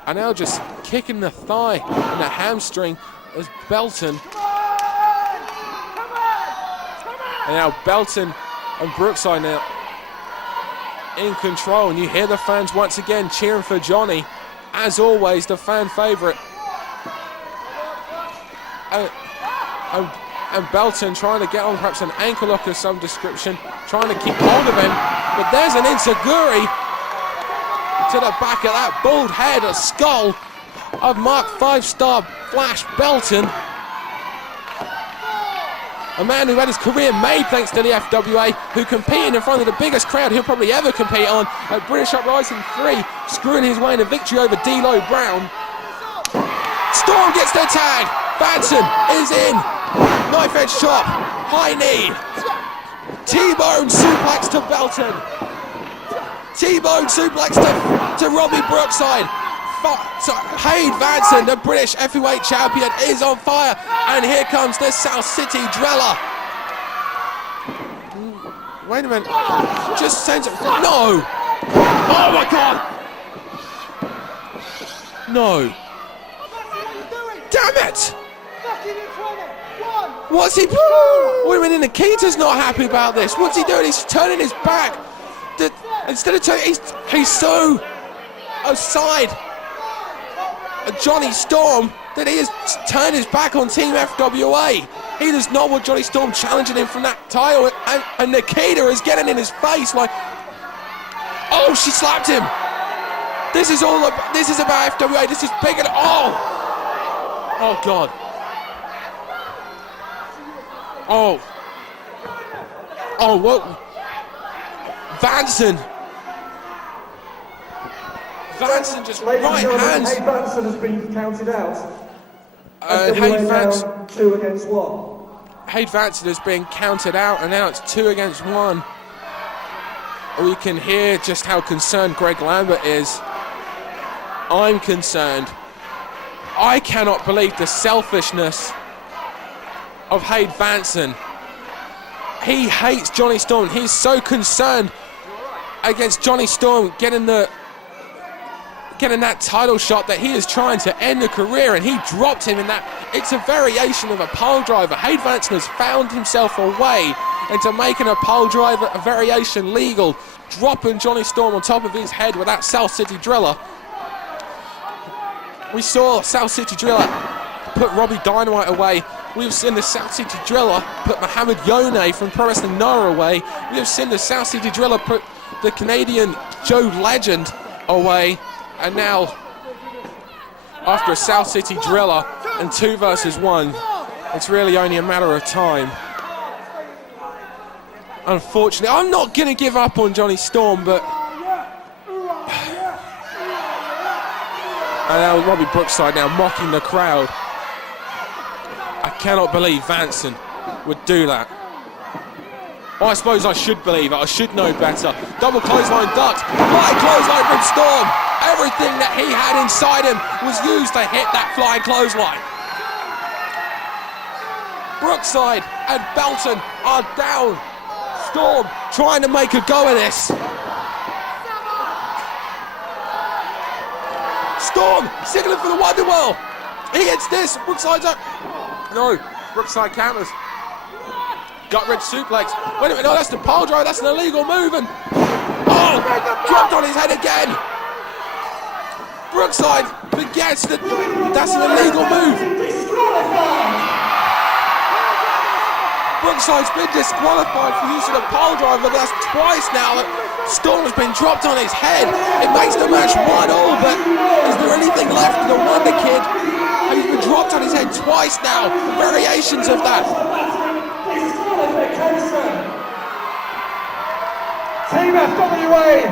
And now just kicking the thigh and the hamstring as Belton. And now Belton and Brookside now in control, and you hear the fans once again cheering for Jonny. As always, the fan favourite. And Belton trying to get on perhaps an ankle lock of some description, trying to keep hold of him. But there's an enziguri to the back of that bald head, a skull of Mark 5-star Flash Belton. A man who had his career made thanks to the FWA, who competed in front of the biggest crowd he'll probably ever compete on at British Uprising 3, screwing his way in a victory over D'Lo Brown. Storm gets the tag. Vansen is in. Knife edge chop. High knee. T-bone suplex to Belton. T-bone suplex to Robbie Brookside. So Hade Vansen, the British heavyweight champion, is on fire, and here comes the South City Driller. Wait a minute, just sends it. No! Oh my God! No! Damn it! What's he? Wait a minute, Nikita's not happy about this. What's he doing? He's turning his back. Instead of turning, he's so aside. Jonny Storm that he has turned his back on Team FWA. He does not want Jonny Storm challenging him from that title, and Nikita is getting in his face like, oh, she slapped him. This is about FWA. This is bigger. Oh God. Oh, what? Vansen just right hands. Hade Vansen has been counted out. Hade Vansen 2 against 1. Hade Vansen has been counted out, and now it's 2 against 1. We can hear just how concerned Greg Lambert is. I'm concerned. I cannot believe the selfishness of Hade Vansen. He hates Jonny Storm. He's so concerned against Jonny Storm getting that title shot that he is trying to end the career, and he dropped him in that. It's a variation of a pole driver. Hade Vansen has found himself a way into making a pole driver, a variation, legal, dropping Jonny Storm on top of his head with that South City Driller. We saw South City Driller put Robbie Dynamite away. We've seen the South City Driller put Muhammad Yone from Pro Wrestling Noah away. We have seen the South City Driller put the Canadian Joe Legend away. And now, after a South City Driller and 2 versus 1. It's really only a matter of time. Unfortunately, I'm not going to give up on Johnny Storm, but... And now Robbie Brookside now mocking the crowd. I cannot believe Vansen would do that. Well, I suppose I should believe it. I should know better. Double clothesline ducked. Flying clothesline from Storm. Everything that he had inside him was used to hit that flying clothesline. Brookside and Belton are down. Storm trying to make a go of this. Storm signaling for the Wonderwall. He hits this. Brookside's up. No, Brookside counters. Gut-wrench suplex. Wait a minute, no, that's the pile driver. That's an illegal move. And oh, dropped on his head again. Brookside forgets that that's an illegal move. Brookside's been disqualified for using a pile driver. That's twice now that Storm has been dropped on his head. It makes the match 1-1, but is there anything left for the Wonder Kid? He's been dropped on his head twice now. Variations of that. Team FWA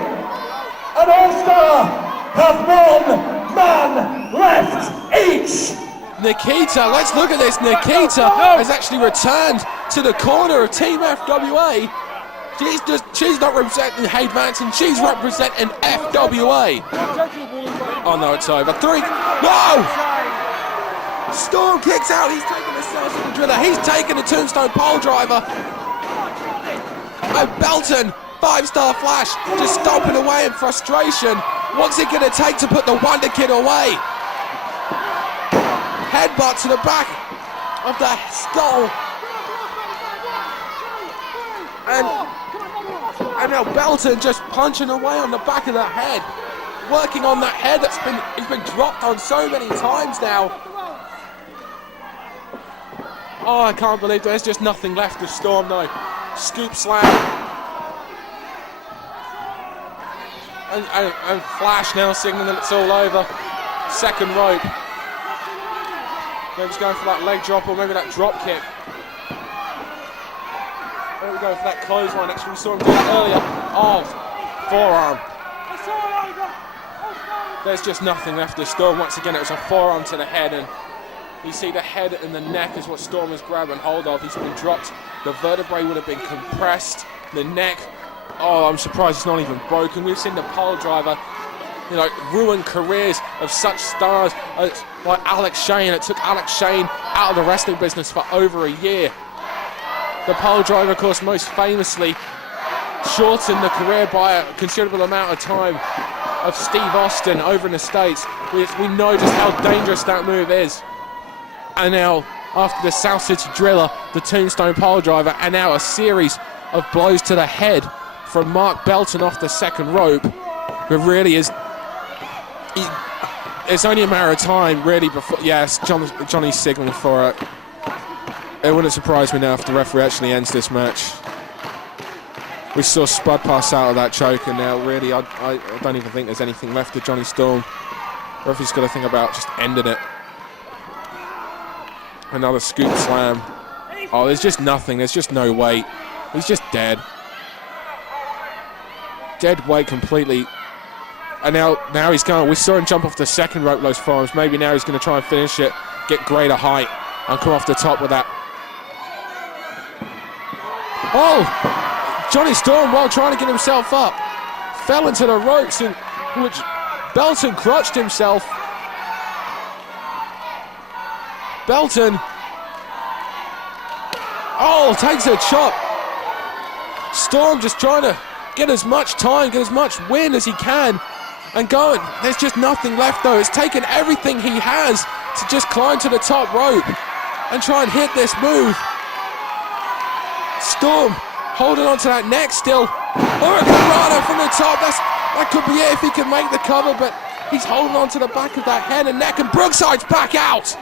and All-Star have 1 man left each. Nikita, let's look at this. Nikita has actually returned to the corner of Team FWA. She's not representing Hade Vansen, she's representing FWA. Oh no, it's over. 3. No! Storm kicks out. He's taking the Southern Driller. He's taking the Tombstone pole driver. And Belton, 5-star flash, just stomping away in frustration. What's it going to take to put the Wonder Kid away? Headbutt to the back of the skull. And now Belton just punching away on the back of the head. Working on that head that's been dropped on so many times now. Oh, I can't believe there's just nothing left of Storm though. Scoop slam. And Flash now signaling that it's all over. Second rope. Maybe he's going for that leg drop or maybe that drop kick. There we go for that clothesline. Actually, we saw him do that earlier. Oh, forearm. There's just nothing left of Storm. Once again, it was a forearm to the head, and you see the head and the neck is what Storm is grabbing hold of. He's been dropped. The vertebrae would have been compressed. The neck, oh, I'm surprised it's not even broken. We've seen the pole driver, you know, ruin careers of such stars like Alex Shane. It took Alex Shane out of the wrestling business for over a year. The pole driver, of course, most famously shortened the career by a considerable amount of time of Steve Austin over in the States. We know just how dangerous that move is. And now, after the South City Driller, the Tombstone pole driver, and now a series of blows to the head from Mark Belton off the second rope. It really is. It's only a matter of time, really, before. Yes, Johnny's signaling for it. It wouldn't surprise me now if the referee actually ends this match. We saw Spud pass out of that choke, and now really, I don't even think there's anything left of Johnny Storm. The referee's got to think about just ending it. Another scoop slam. Oh, there's just nothing. There's just no weight. He's just dead. Dead weight completely. And now he's going. We saw him jump off the second rope, those forearms. Maybe now he's going to try and finish it, get greater height, and come off the top with that. Oh! Johnny Storm, while trying to get himself up, fell into the ropes, in which Belton crutched himself. Belton. Oh, takes a chop. Storm just trying to get as much time, get as much win as he can, and going. There's just nothing left though. It's taken everything he has to just climb to the top rope and try and hit this move. Storm holding on to that neck still. Hurricane Rana from the top. That could be it if he can make the cover, but he's holding on to the back of that head and neck, and Brookside's back out.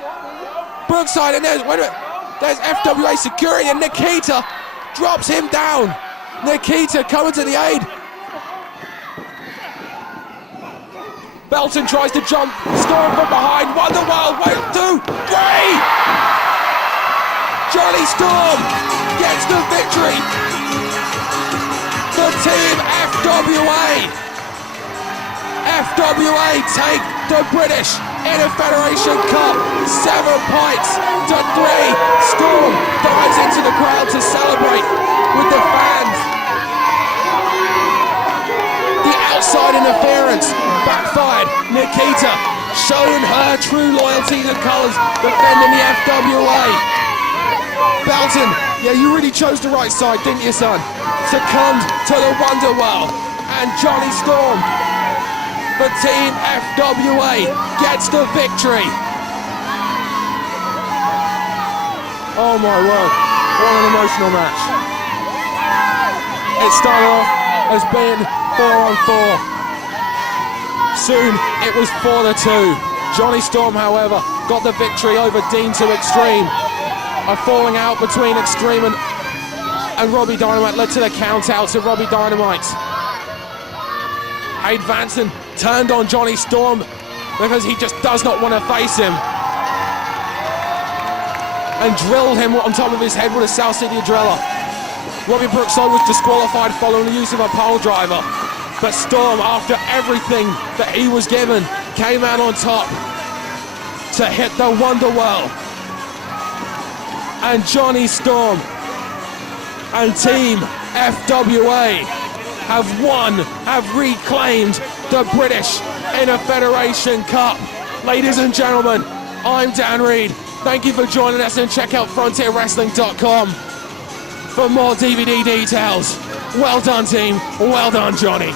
Brookside, and there's FWA security, and Nikita drops him down. Nikita coming to the aid. Belton tries to jump. Storm from behind. Wonderworld. 1, 2, 3. Johnny Storm gets the victory for Team FWA. FWA take the British Federation Cup 7 points to 3. Storm dives into the crowd to celebrate with the fans. The outside interference backfired. Nikita showing her true loyalty to colours, defending the FWA. Belton, yeah, you really chose the right side, didn't you, son? Succumbed to the Wonderworld. And Johnny Storm for Team FWA gets the victory. Oh my word, what an emotional match. It started off as being 4-on-4. Soon it was 4-2. Johnny Storm, however, got the victory over Dean to Xtreme. A falling out between Xtreme and Robbie Dynamite led to the count out to Robbie Dynamite. Hade Vansen turned on Johnny Storm because he just does not want to face him, and drilled him on top of his head with a South City driller. Robbie Brookside was disqualified following the use of a pole driver, but Storm, after everything that he was given, came out on top to hit the Wonderworld. And Johnny Storm and Team FWA have reclaimed the British Federation Cup. Ladies and gentlemen, I'm Dan Reed. Thank you for joining us, and check out frontierwrestling.com for more DVD details. Well done, team. Well done, Johnny.